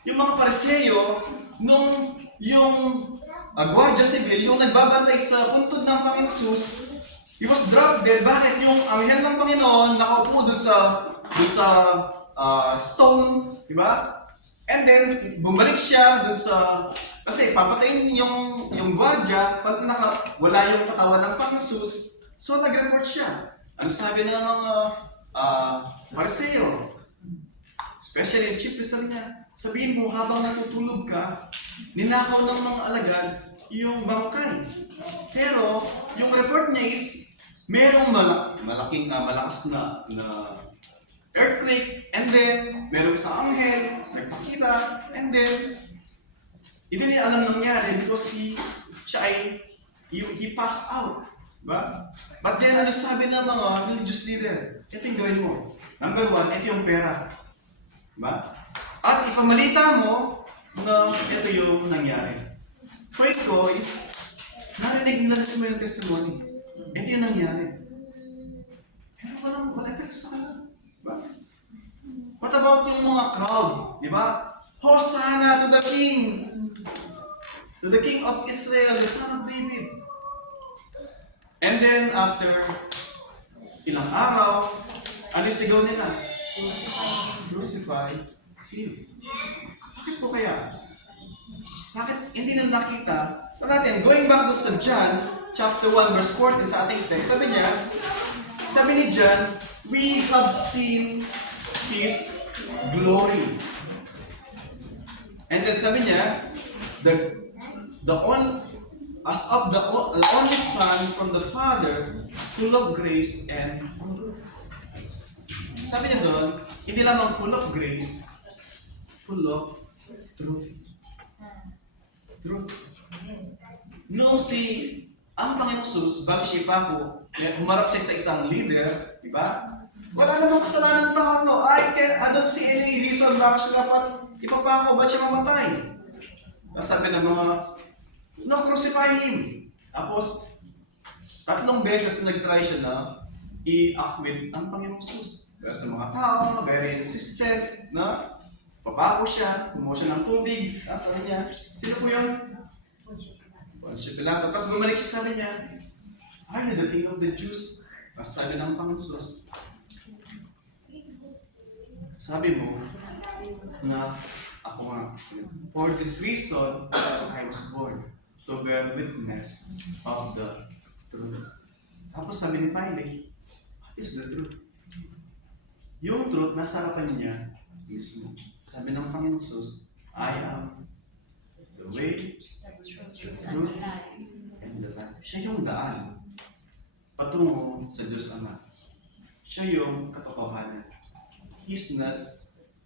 Yung mga Pariseo, nung yung Guardia Civil, yung nagbabantay sa puntod ng Panginoong Jesus, he was dropped dead. Bakit? Yung anghel ng Panginoon nakaupo doon sa stone, di ba? And then, bumalik siya doon sa, kasi papatayin yung guardia pag wala yung katawan ng Panginoong Jesus. So, nag-report siya. Ano sabi ng mga Pariseo? Especially yung chief priest niya, sabihin mo, habang natutulog ka, ninakaw ng mga alagad yung bangkay. Pero, yung report niya is, merong malakas na earthquake, and then, merong isang anghel, nagpakita, and then, hindi niya alam nangyari because he passed out. Diba? But then, ano sabi ng mga religious leader? Ito yung gawin mo. Number one, ito yung pera. Diba? At ipamalita mo na ito yung nangyari. Point ko is, narinig na mismo yung testimony. Ito yung nangyari. Pero walang epekto sa kanila. Diba? What about yung mga crowd? Diba? Hosanna to the King! to the King of Israel, the Son of David. And then after ilang araw, ano yung sigaw nila? Crucify him. Bakit po kaya? Bakit hindi nila nakita? So natin, going back to sa John, chapter 1, verse 14 sa ating text, sabi ni John, we have seen His glory. And then sabi niya, the only Son from the Father, full of grace and truth. Sabi niya doon, hindi lamang full of grace, full of truth. Truth. Noong ang Panginoong Jesus, bago siya ipako, humarap siya sa isang leader, di ba? Wala namang kasalanan ng tao, no? I don't see any reason bakit siya dapat ipapako, ba't siya mamatay? Sabi ng mga, no, crucify him. Tapos, 3 beses nag-try siya na i-acquit ang Panginoong Jesus. Pero sa mga tao, very insistent na papako siya, kumuha siya ng tubig. Tapos sabi niya, sino po yun? Poncio Pilato. Tapos bumalik siya, sabi niya, I am the King of the Jews. Tapos sabi ng Panginoong Jesus, sabi mo na ako nga. For this reason, I was born, to bear witness of the truth. Tapos sabi ni Pilate, what is the truth? Yung truth, nasa harapan niya mismo. Sabi ng Panginoong Jesus, I am the way, the truth, and the life. Siya yung daan patungo sa Diyos Ama. Siya yung katotohanan. He's not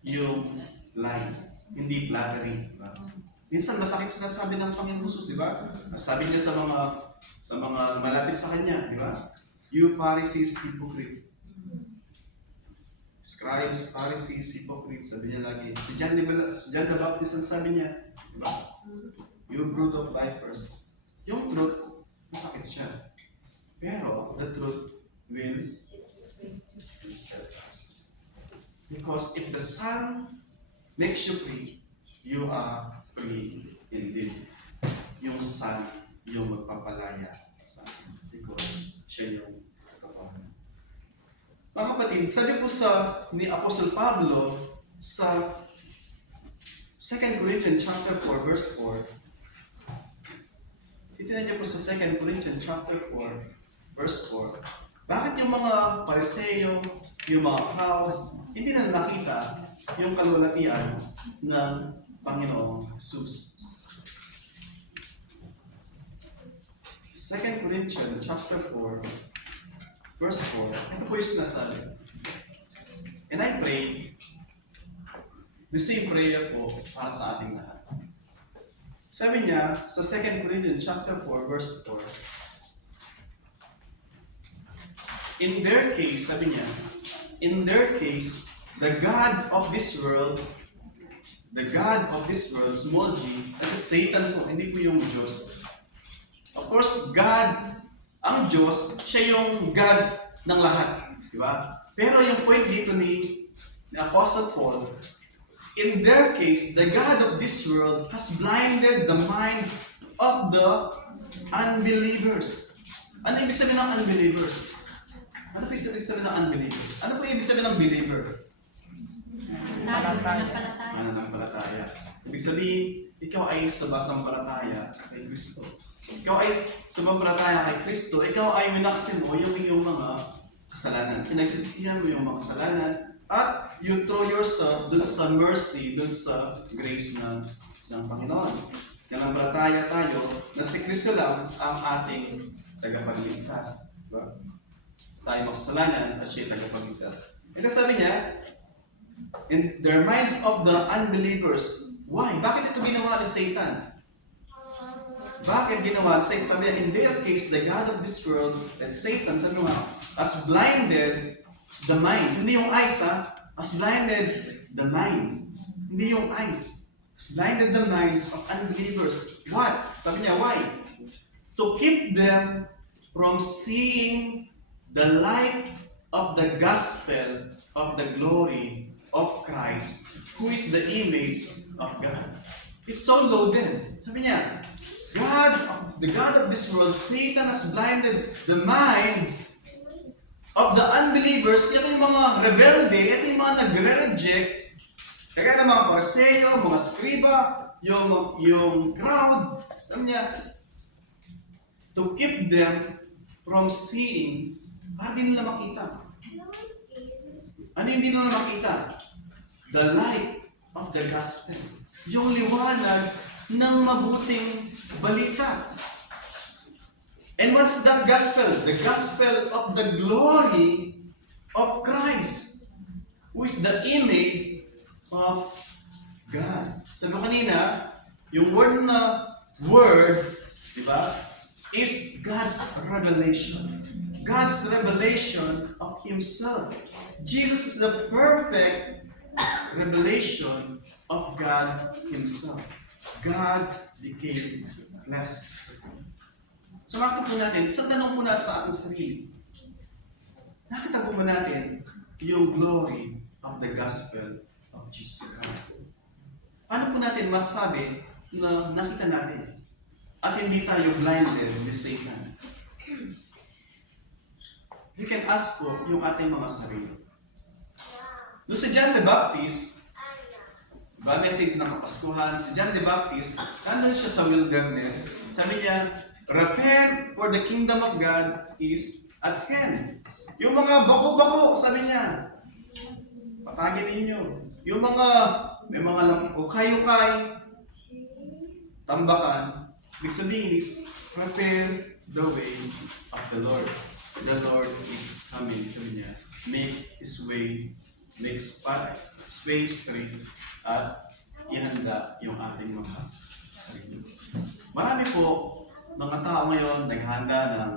yung lies, hindi flattery. Diba? Minsan masakit sinasabi ng Panginoong Jesus, di ba? Sabi niya sa mga malapit sa Kanya, di ba? You Pharisees, hypocrites. Scribes, Pharisees, hypocrites, sabi niya lagi. Si John the Baptist, ang sabi niya, di ba? You brood of vipers. Yung truth, masakit siya. Pero, the truth will set us. Because if the Son makes you free, you are free indeed. Yung Son, yung magpapalaya sa atin. Because siya yung katotohanan. Mga kapatid, sabi po ni Apostle Pablo sa 2 Corinthians chapter 4, verse 4. Itinan niyo po sa 2 Corinthians chapter 4, verse 4. Bakit yung mga Pariseo, yung mga crowd, hindi na nakita yung kalulatian ng Panginoong Jesus? 2 Corinthians chapter 4, verse 4. Ito po yung sinasabi. And I pray, the same prayer po para sa ating lahat. Sabi niya sa 2 Corinthians chapter 4, verse 4, in their case, sabi niya, in their case, the God of this world, small g, at Satan po, hindi po yung Diyos. Of course, God, ang Diyos, siya yung God ng lahat. Di ba? Pero yung point dito ni Apostle Paul, in their case, the God of this world has blinded the minds of the unbelievers. Ano ibig sabihin ng unbelievers? Ano po ibig sabihin ng unbelievers? Ano po ibig sabihin ng believer? Mananampalataya. Ibig sabihin, ikaw ay sumasampalataya kay Kristo. Ikaw ay sumasampalataya kay Kristo. Ikaw ay minaksin mo yung iyong mga kasalanan. Pinagsisihan mo yung mga kasalanan. At you throw yourself dun sa mercy, dun sa grace ng Panginoon. Nanampalataya tayo na si Kristo lang ang ating tagapagligtas. Diba? Tayo makasalanan at siya tagapagligtas. And sabi niya, in their minds of the unbelievers, why? Bakit ito ginawa ni Satan? Bakit ginawa ni Satan? Sabi niya, in their case, the God of this world, that Satan, sabi nga, has blinded the minds. Hindi yung eyes, ha? Has blinded the minds. Hindi yung eyes. Has blinded the minds of unbelievers. What? Sabi niya, why? To keep them from seeing the light of the gospel of the glory of Christ, who is the image of God. It's so loaded. Sabi niya, the God of this world, Satan has blinded the minds of the unbelievers. Ito yung mga rebelde, ito yung mga nagre-reject. Kaya ng mga Pariseo, mga Skriba, yung crowd, sabi niya, to keep them from seeing, para di nila makita. Ano yung di nila makita? The light of the gospel. Yung liwanag ng mabuting balita. And what's that gospel? The gospel of the glory of Christ, who is the image of God. Sabi ko kanina, yung word na word, di ba, is God's revelation. God's revelation of Himself. Jesus is the perfect revelation of God Himself. God became flesh. So nakita po natin, isang tanong po natin sa ating sarili. Nakita po ba natin yung glory of the gospel of Jesus Christ? Paano po natin masasabi na nakita natin at hindi tayo blinded with Satan? You can ask po yung ating mga sarili. Doon si John the Baptist, diba, message ng Kapaskuhan, si John the Baptist, nandun siya sa wilderness, sabi niya, repent for the kingdom of God is at hand. Yung mga bako-bako, sabi niya, patagin ninyo. Yung mga, may mga ukay-ukay, tambakan, ibig sabihin is, prepare the way of the Lord. The Lord is coming, sabi niya, make His way, make His way straight, at ihanda yung ating mga sarili. Marami po, mga tao ngayon naghanda ng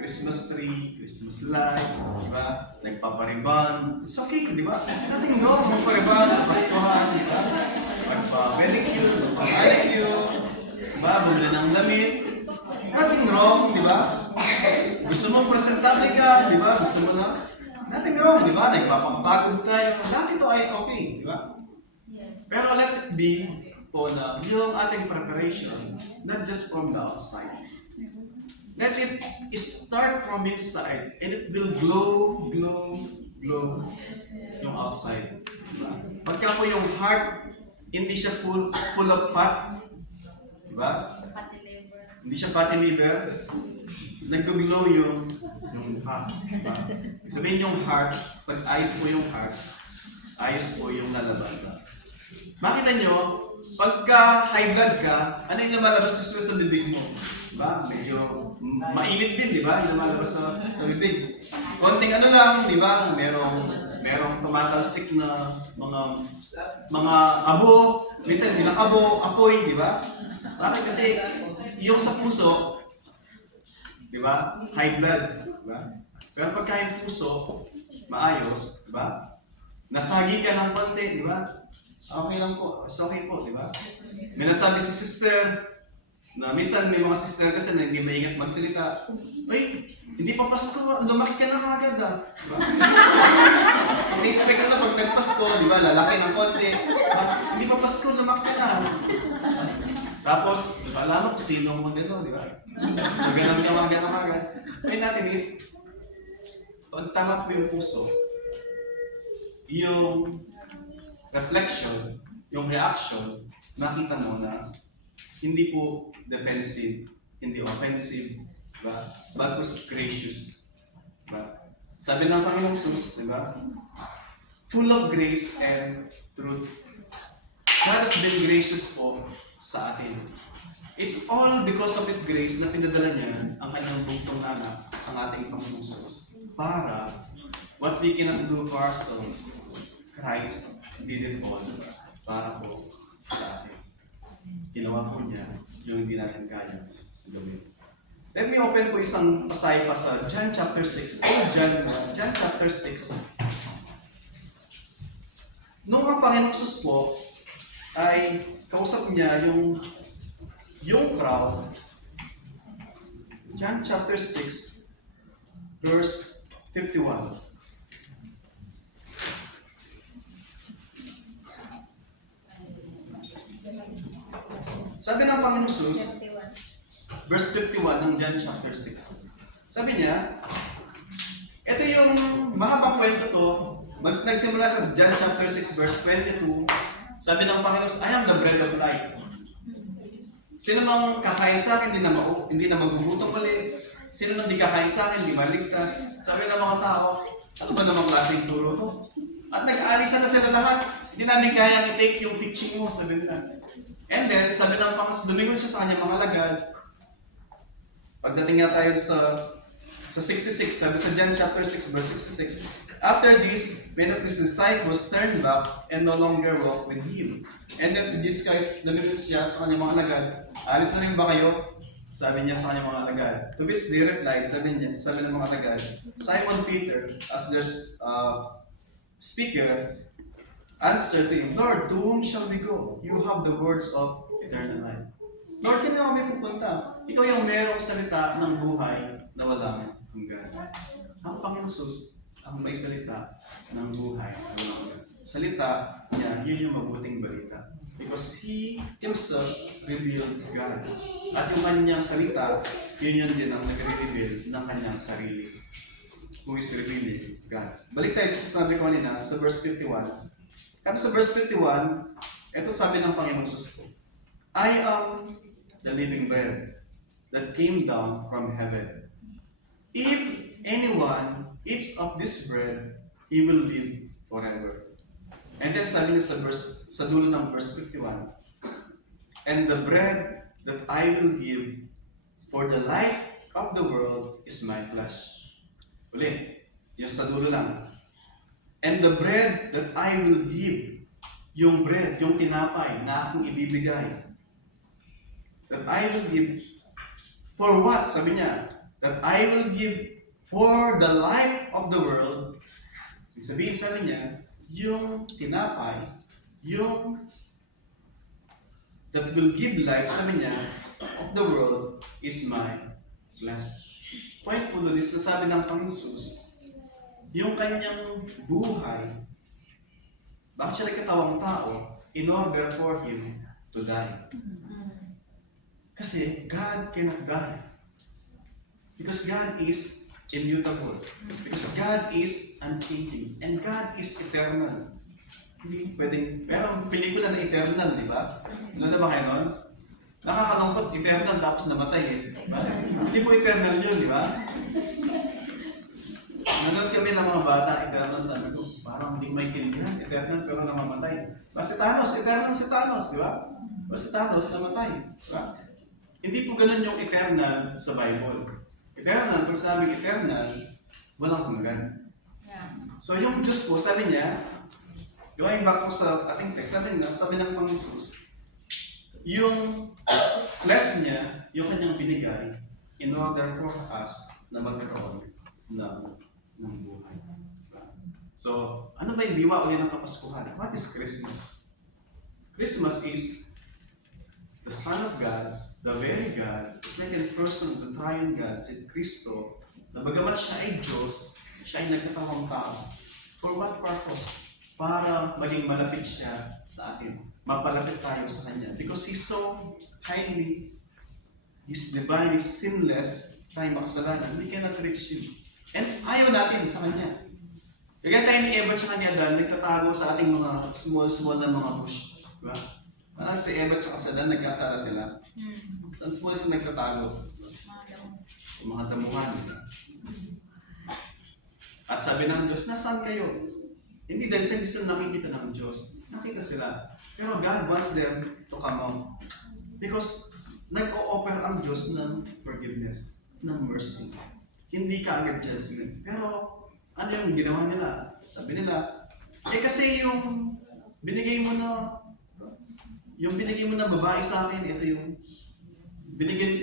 Christmas tree, Christmas light, di ba? Nagpapariban. It's okay, di ba? Nothing wrong magpariban, Paskuhan, di ba? Magpa-pedicure, magpa-manicure, di ba? Bumili ng damit. Nothing wrong, di ba? Gusto mong presentable ka, di ba? Gusto mo na? Nothing wrong, di ba? Nagpapakapagod tayo. Lahat ito ay okay, di ba? Pero let it be po na yung ating preparation, not just from the outside. Let it start from inside and it will glow yung outside. Diba? Pagka po yung heart, hindi siya full of fat. Diba? Hindi siya fatty liver. Nag-glow yung heart. Diba? Sabihin yung heart, pag ayos po yung heart, ayos po yung lalabas na. Makita nyo, pagka high blood ka, ano yung lumalabas sa bibig mo? Diba? Medyo mainit din, di ba? Yung lumalabas sa bibig. Konting ano lang, di ba? Merong tumatalsik na mga abo, minsan bilang apoy, di ba? Bakit? Kasi yung sa puso, di ba? High blood, di ba? Pero pagka yung puso, maayos, di ba? Nasagi ka ng konti, di ba? Okay lang po. It's okay po, di ba? May nasabi si sister na minsan may mga sister kasi na hindi maingat magsalita. Ay, hindi pa Pasko, lumaki ka na kagad ah. Diba? Hindi expect na pag nagpasko, di ba? Lalaki ng konti. Diba? Hindi pa Pasko, lumaki ka na. Tapos, alam mo kung sino ang magano, di ba? So, ganun ka agad. Ay natin is, pag tama po yung puso, yung reflection, yung reaction, nakita mo na hindi po defensive, hindi offensive, diba? But was gracious. Diba? Sabi ng Panginoong Jesus, diba? Full of grace and truth. God has been gracious po sa atin. It's all because of His grace na pinadala niya ang kanyang bugtong anak, ang ating Panginoong Jesus. Para what we cannot do for ourselves, Christ did it all para po sa atin. Ginawa po niya yung hindi natin kaya gawin. Let me open po isang pasay pa sa John chapter 6. John chapter 6. Nung ang Panginoong Jesus po ay kausap niya yung crowd. John chapter 6 verse 51. Sabi ng Panginoong Jesus, verse 51 ng John chapter 6. Sabi niya, ito yung mahabang kwento to. Nagsimula sa John chapter 6 verse 22. Sabi ng Panginoon, I am the bread of life. Sino mang kakain sa akin, hindi na magugutom ulit. Sino mang di kakain sa akin, di maligtas. Sabi ng mga tao, ano ba namang klaseng turo to? At nag-aalisa na sila lahat. Hindi namin kayang i-take yung teaching mo, sabi nila. And then, sabi ng Panginoon, lumingon siya sa kanyang mga lagad. Pagdating nga tayo sa 66, sabi sa John chapter 6, verse 66, after this, many of his disciples turned back and no longer walked with him. And then si Jesus Christ, lumingon siya sa kanyang mga lagad. Alis na rin ba kayo? Sabi niya sa kanyang mga lagad. To which they replied, sabi ng mga lagad, Simon Peter, as their speaker, answered to him, Lord, to whom shall we go? You have the words of eternal life. Lord, kanina kami pupunta. Ikaw yung merong salita ng buhay na walang hanggan. Ang Panginoon Jesus, ang may salita ng buhay na walang hanggan. Salita niya, yun yung mabuting balita. Because He Himself revealed God. At yung kanyang salita, yun din ang nag-reveal ng kanyang sarili. Who is revealing God. Balik tayo sa sabi ko kanina, sa verse 51. Kaya sa verse 51, ito sabi ng Panginoon Jesus, I am the living bread that came down from heaven. If anyone eats of this bread, he will live forever. And then sabi niya sa dulo ng verse 51, and the bread that I will give for the life of the world is my flesh. Ulit, yung sa dulo lang. And the bread that I will give, yung bread, yung tinapay na akong ibibigay, that I will give, for what? Sabi niya, that I will give for the life of the world. Sabi niya, yung tinapay, yung that will give life, sabi niya, of the world is my flesh. Point ulo, this nasabi ng Panginoon Jesus, yung kanyang buhay, bakit siya nagkatawang tao in order for Him to die? Kasi God cannot die. Because God is immutable. Because God is unchanging. And God is eternal. Hindi pwedeng, pero pelikula na eternal, di ba? Ano na ba kayo nun? Nakakalungkot, eternal tapos namatay eh. Hindi po eternal yun, di ba? Nanonood kami ng mga bata, eternal, sabi ko, parang hindi maintindihan, eternal pero namamatay. Si Thanos, eternal si Thanos, di ba? Si Thanos, namatay. Di ba? Hindi po ganun yung eternal sa Bible. Eternal, pag sabi eternal, walang hanggan. So yung Diyos po, sabi niya, going back po sa ating text, sabi ng Panginoon Jesus, yung flesh niya, yung kanyang binigay, in order for us na magkaroon ng buhay. So, ano ba yung diwa ulit ng Kapaskuhan? What is Christmas? Christmas is the Son of God, the very God, the second person of the triune God, si Kristo, na bagamat siya ay Diyos, siya ay nagkatawang tao. For what purpose? Para maging malapit siya sa atin. Mapalapit tayo sa Kanya. Because He's so highly, He's divine, He's sinless, tayo makasalanan. We cannot reach Him. And ayaw natin sa Kanya. Kaya tayo ni Eva at ni Adan, nagtatago sa ating mga small na mga bush. Diba? Si Eva at Adan, nagkasala sila. Saan small sila nagtatago? Yung mga damuhan. At sabi ng Diyos, nasaan kayo? Hindi dahil hindi sila nakikita ng Diyos. Nakita sila. Pero God wants them to come out. Because nag-o-offer ang Diyos ng forgiveness, ng mercy. Hindi ka agad judgment. Pero ano yung ginawa nila? Sabi nila, kasi yung binigay mo na babae sa akin, ito yung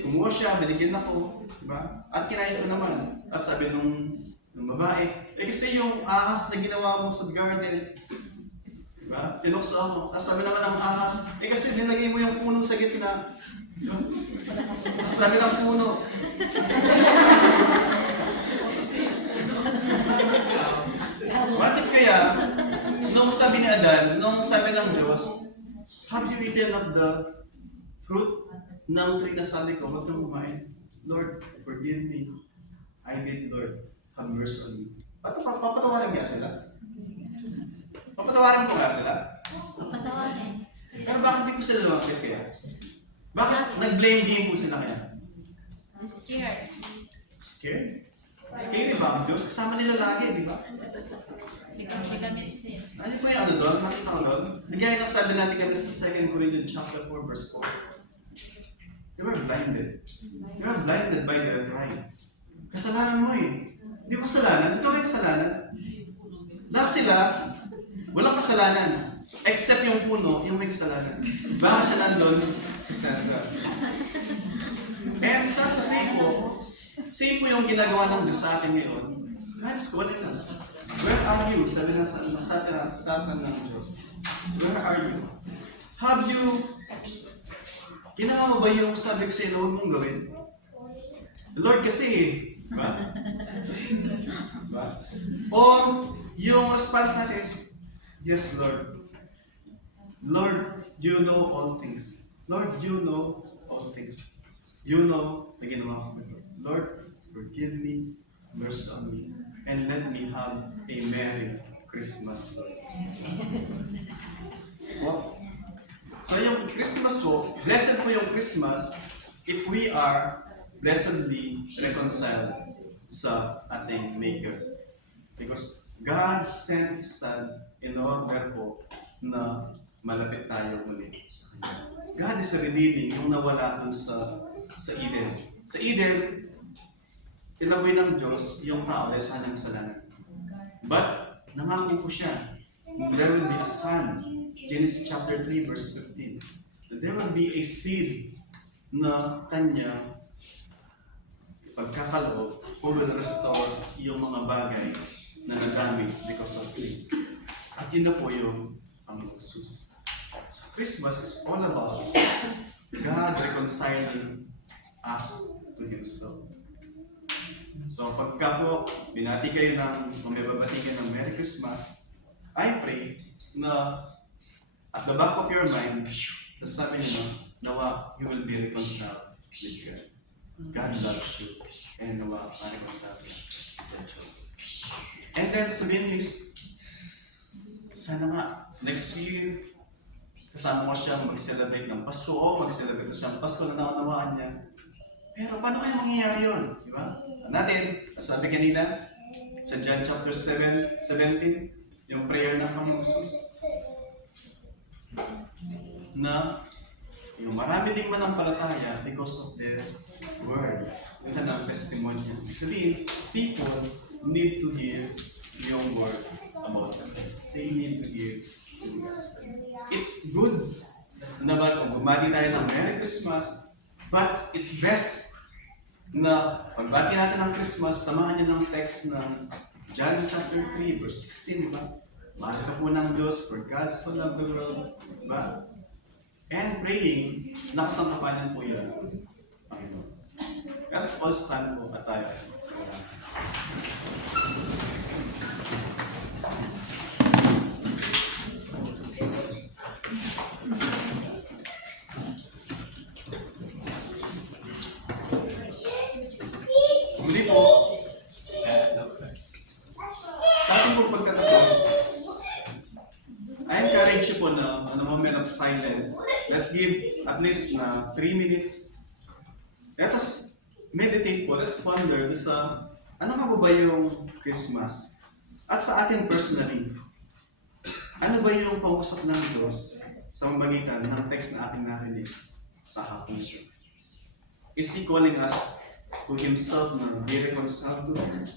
kumuha siya, binigyan ako, diba? At kinain ko naman. At sabi ng babae, kasi yung ahas na ginawa mo sa garden, diba? Tinukso ako. At sabi naman ng ahas, kasi nilagay mo yung punong sa gitna. Diba? Sabi ng puno, bakit kaya, nung sabi ni Adan, nung sabi ng Diyos, have you eaten of the fruit ng nasabi ko, huwag kang kumain. Lord, forgive me. I did, Lord. Have mercy on me. Papatawarin niya sila? Papatawarin ko nga sila? Patawarin. Pero bakit di ko sila lumapit kaya? Bakit nag-blame game po sila kaya? I'm scared. Scared? Scary ba ang Diyos? Kasama nila lagi, di ba? Because we commit sin. Ano po yung ano doon? Nakita ko doon? Nagyaya na sabi natin kami sa 2 Corinthians chapter 4 verse 4. You were blinded. You were blinded by their pride. Kasalanan mo eh. Hindi ko kasalanan. Ito may kasalanan. Lahat sila, walang kasalanan. Except yung puno, yung may kasalanan. Baka siya nandun sa Sandra. And sad to say po, same po yung ginagawa ng Diyos sa atin ngayon. God is calling us. Where are you? Sabi na sa atin ng Diyos. Where are you? Have you, ginawa mo ba yung sabi ko sa iyo, huwag mong gawin? Lord kasi, ba? Ba? Or, yung response natin is, yes, Lord. Lord, you know all things. Lord, you know all things. You know na ginawa ko ito. Lord, forgive me, mercy on me, and let me have a Merry Christmas, Lord. Wow. So yung Christmas po, blessed po yung Christmas if we are blessedly reconciled sa ating Maker. Because God sent His Son in order po na malapit tayo muli sa Kanya. God is redeeming yung nawala dun sa Eden. Sa Eden, tinaboy ng Diyos yung tao dahil sa kanyang kasalanan. But, nangako po siya, there will be a son, Genesis chapter 3 verse 15, that there will be a seed na kanya pagkakaloob who will restore yung mga bagay na na-damage because of sin. At yun na po yung Panginoong Jesus. So Christmas is all about God reconciling us to Himself. So pagka po binati kayo ng, kung may babati kayo ng Merry Christmas, I pray na at the back of your mind, nasabi niyo nawa you will be reconciled with God. God loves you. And nawa ma-reconcile you sa Diyos. And then sabihin niyo, sana nga next year kasama ko siyang mag-celebrate ng Pasko o mag-celebrate siyang Pasko na naunawaan niya. Pero paano kaya mangyayari yun? Di ba? Natin, sabi kanina, sa John chapter 17, yung prayer ng Panginoong Jesus, na yung marami ding manampalataya because of their word. Ito na ang testimony niya. Sabihin, people need to hear yung word about Christ. They need to hear the gospel. It's good na ba kung bumati tayo ng Merry Christmas, but it's best na pagbati natin ng Christmas, samahan niyo ng text ng John chapter 3 verse 16, di ba? Mahal ka po ng Diyos, for God so loved the world, di ba? And praying, nakasangkapanan po yan. Panginoon. Let's all stand po at tayo. Muli po, sa ating po pagkatapos, I encourage you po na a moment of silence. Let's give at least na 3 minutes. Let us meditate po, let's ponder sa ano nga ba yung Christmas? At sa atin personally, ano ba yung pag-usap ng Diyos sa magitan ng text na ating narinig sa hapon? Is He calling us to Himself na be reconciled to Him?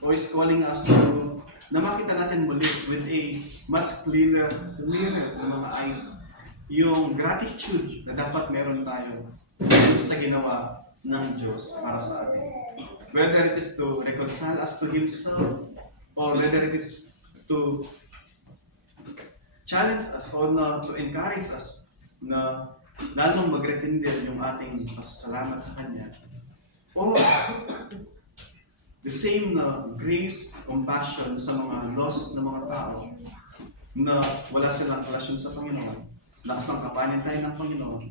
Or is calling us to na makita natin muli with a much clearer ng mga eyes yung gratitude na dapat meron tayo sa ginawa ng Diyos para sa atin. Whether it is to reconcile us to Himself or whether it is to challenge us or to encourage us na lalong mag-rekindle yung ating pasasalamat sa Kanya. Or the same na grace, compassion sa mga lost na mga tao na wala silang relasyon sa Panginoon, nakasangkapanin tayo ng Panginoon,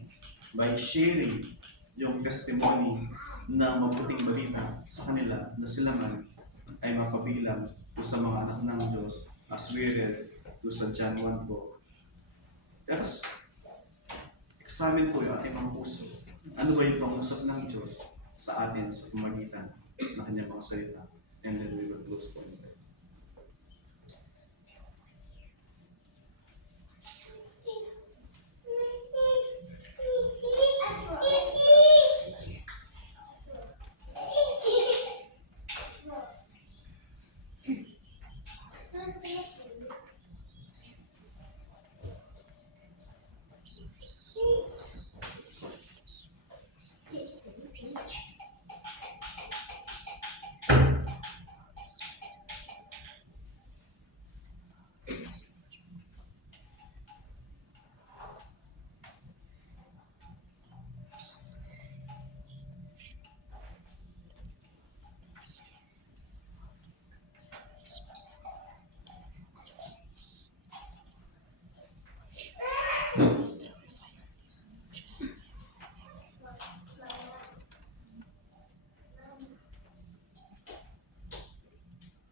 by sharing yung testimony na mabuting balita sa kanila na sila man ay mapabilang doon sa mga anak ng Diyos as we read doon sa John 1 po. Let us examine po yung ating mga puso. Ano ba yung pangusap ng Diyos sa atin sa pamagitan ng kanyang mga salita? And then we will close po.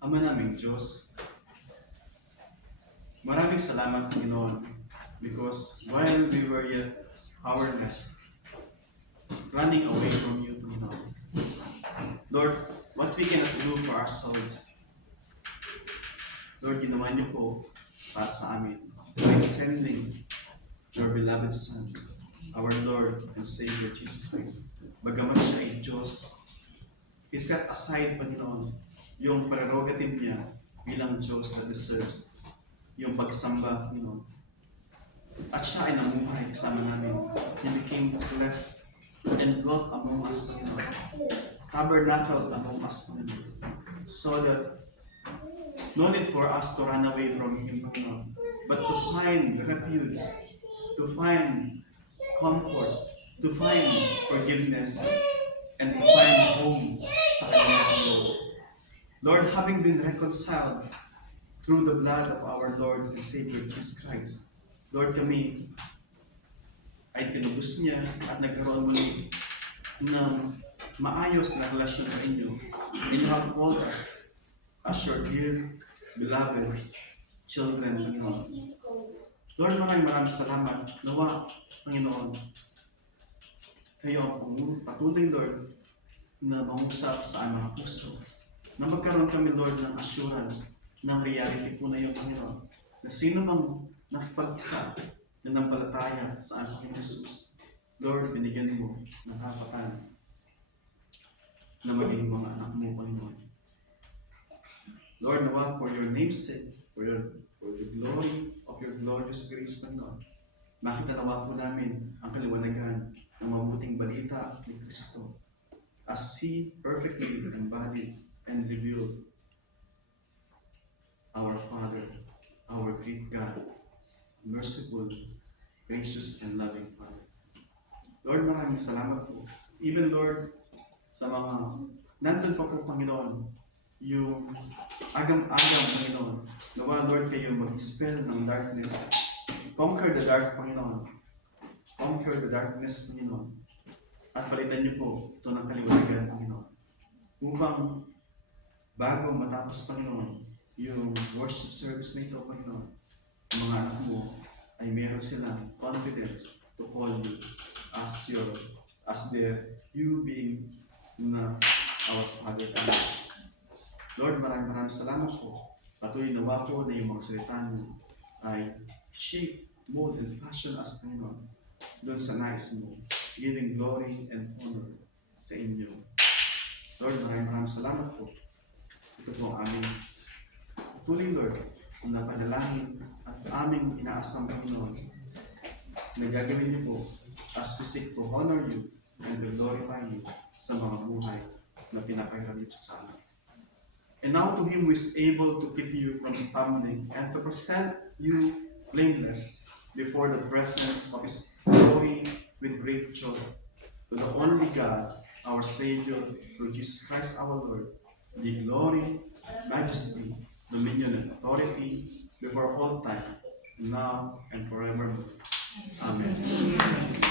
Ama naming Diyos, maraming salamat, Panginoon, because while we were yet powerless, running away from you, Panginoon, Lord, what we cannot do for ourselves, Lord, ginawa niyo po para sa amin by sending your beloved Son, our Lord and Savior Jesus Christ. Bagamat siya ay Diyos, He set aside, Panginoon, yung prerogative niya bilang Diyos na deserves yung pagsamba, At siya ay namuhay kasama namin. He became flesh and dwelt among us, Panginoon. Tabernacled among us, Panginoon. So that no need for us to run away from Him, Panginoon, but to find refuge, to find comfort, to find forgiveness, and to find home sa Kanya, Panginoon. Lord, having been reconciled through the blood of our Lord and Savior Jesus Christ, Lord, kami ay tinubos niya at nagkaroon muli ng maayos na relasyon sa inyo. And you have called us as your dear, beloved children, Panginoon. Lord, maraming salamat. Nawa, Panginoon, kayo ang patuloy, Lord, na mangusap sa aming mga puso. Na magkaroon kami, Lord, ng assurance ng reality po na yun, Panginoon. Na sino mang nakipag-isa na nampalataya sa aming Jesus, Lord, binigyan mo ng kapatan na maging mga anak mo, Panginoon. Lord, nawa, for your name's sake, for the glory of your glorious grace, Panginoon, makita nawa po namin ang kaliwanagan ng mabuting balita ni Kristo as He perfectly embodied and revealed our Father, our great God, merciful, gracious, and loving Father. Lord, maraming salamat po. Even, Lord, sa mga nandun pa po, Panginoon, yung agam-agam, Panginoon, nawa, Lord, kayo mag-dispel ng darkness. Conquer the dark, Panginoon. Conquer the darkness, Panginoon. At palitan niyo po ito ng kaliwanagan, Panginoon. Upang bago matapos, Panginoon, yung worship service na ito, Panginoon, ang mga anak mo ay meron silang confidence to call you as their you being na our Father. Lord, maraming salamat po. Patuloy nawa po na yung mga salita niyo ay shape, mold, and fashion as, Panginoon, doon sa nais mo, giving glory and honor sa inyo. Lord, maraming salamat po. Ito po ang aming tuloy, Lord, na panalangin at aming inaasam, Panginoon, na gagawin niyo po as we seek to honor you and to glorify you sa mga buhay na pinapahirap niyo sa amin. And now to Him who is able to keep you from stumbling and to present you blameless before the presence of His glory with great joy, to the only God, our Savior, through Jesus Christ our Lord, the glory, majesty, dominion, and authority before all time, now and forevermore. Amen.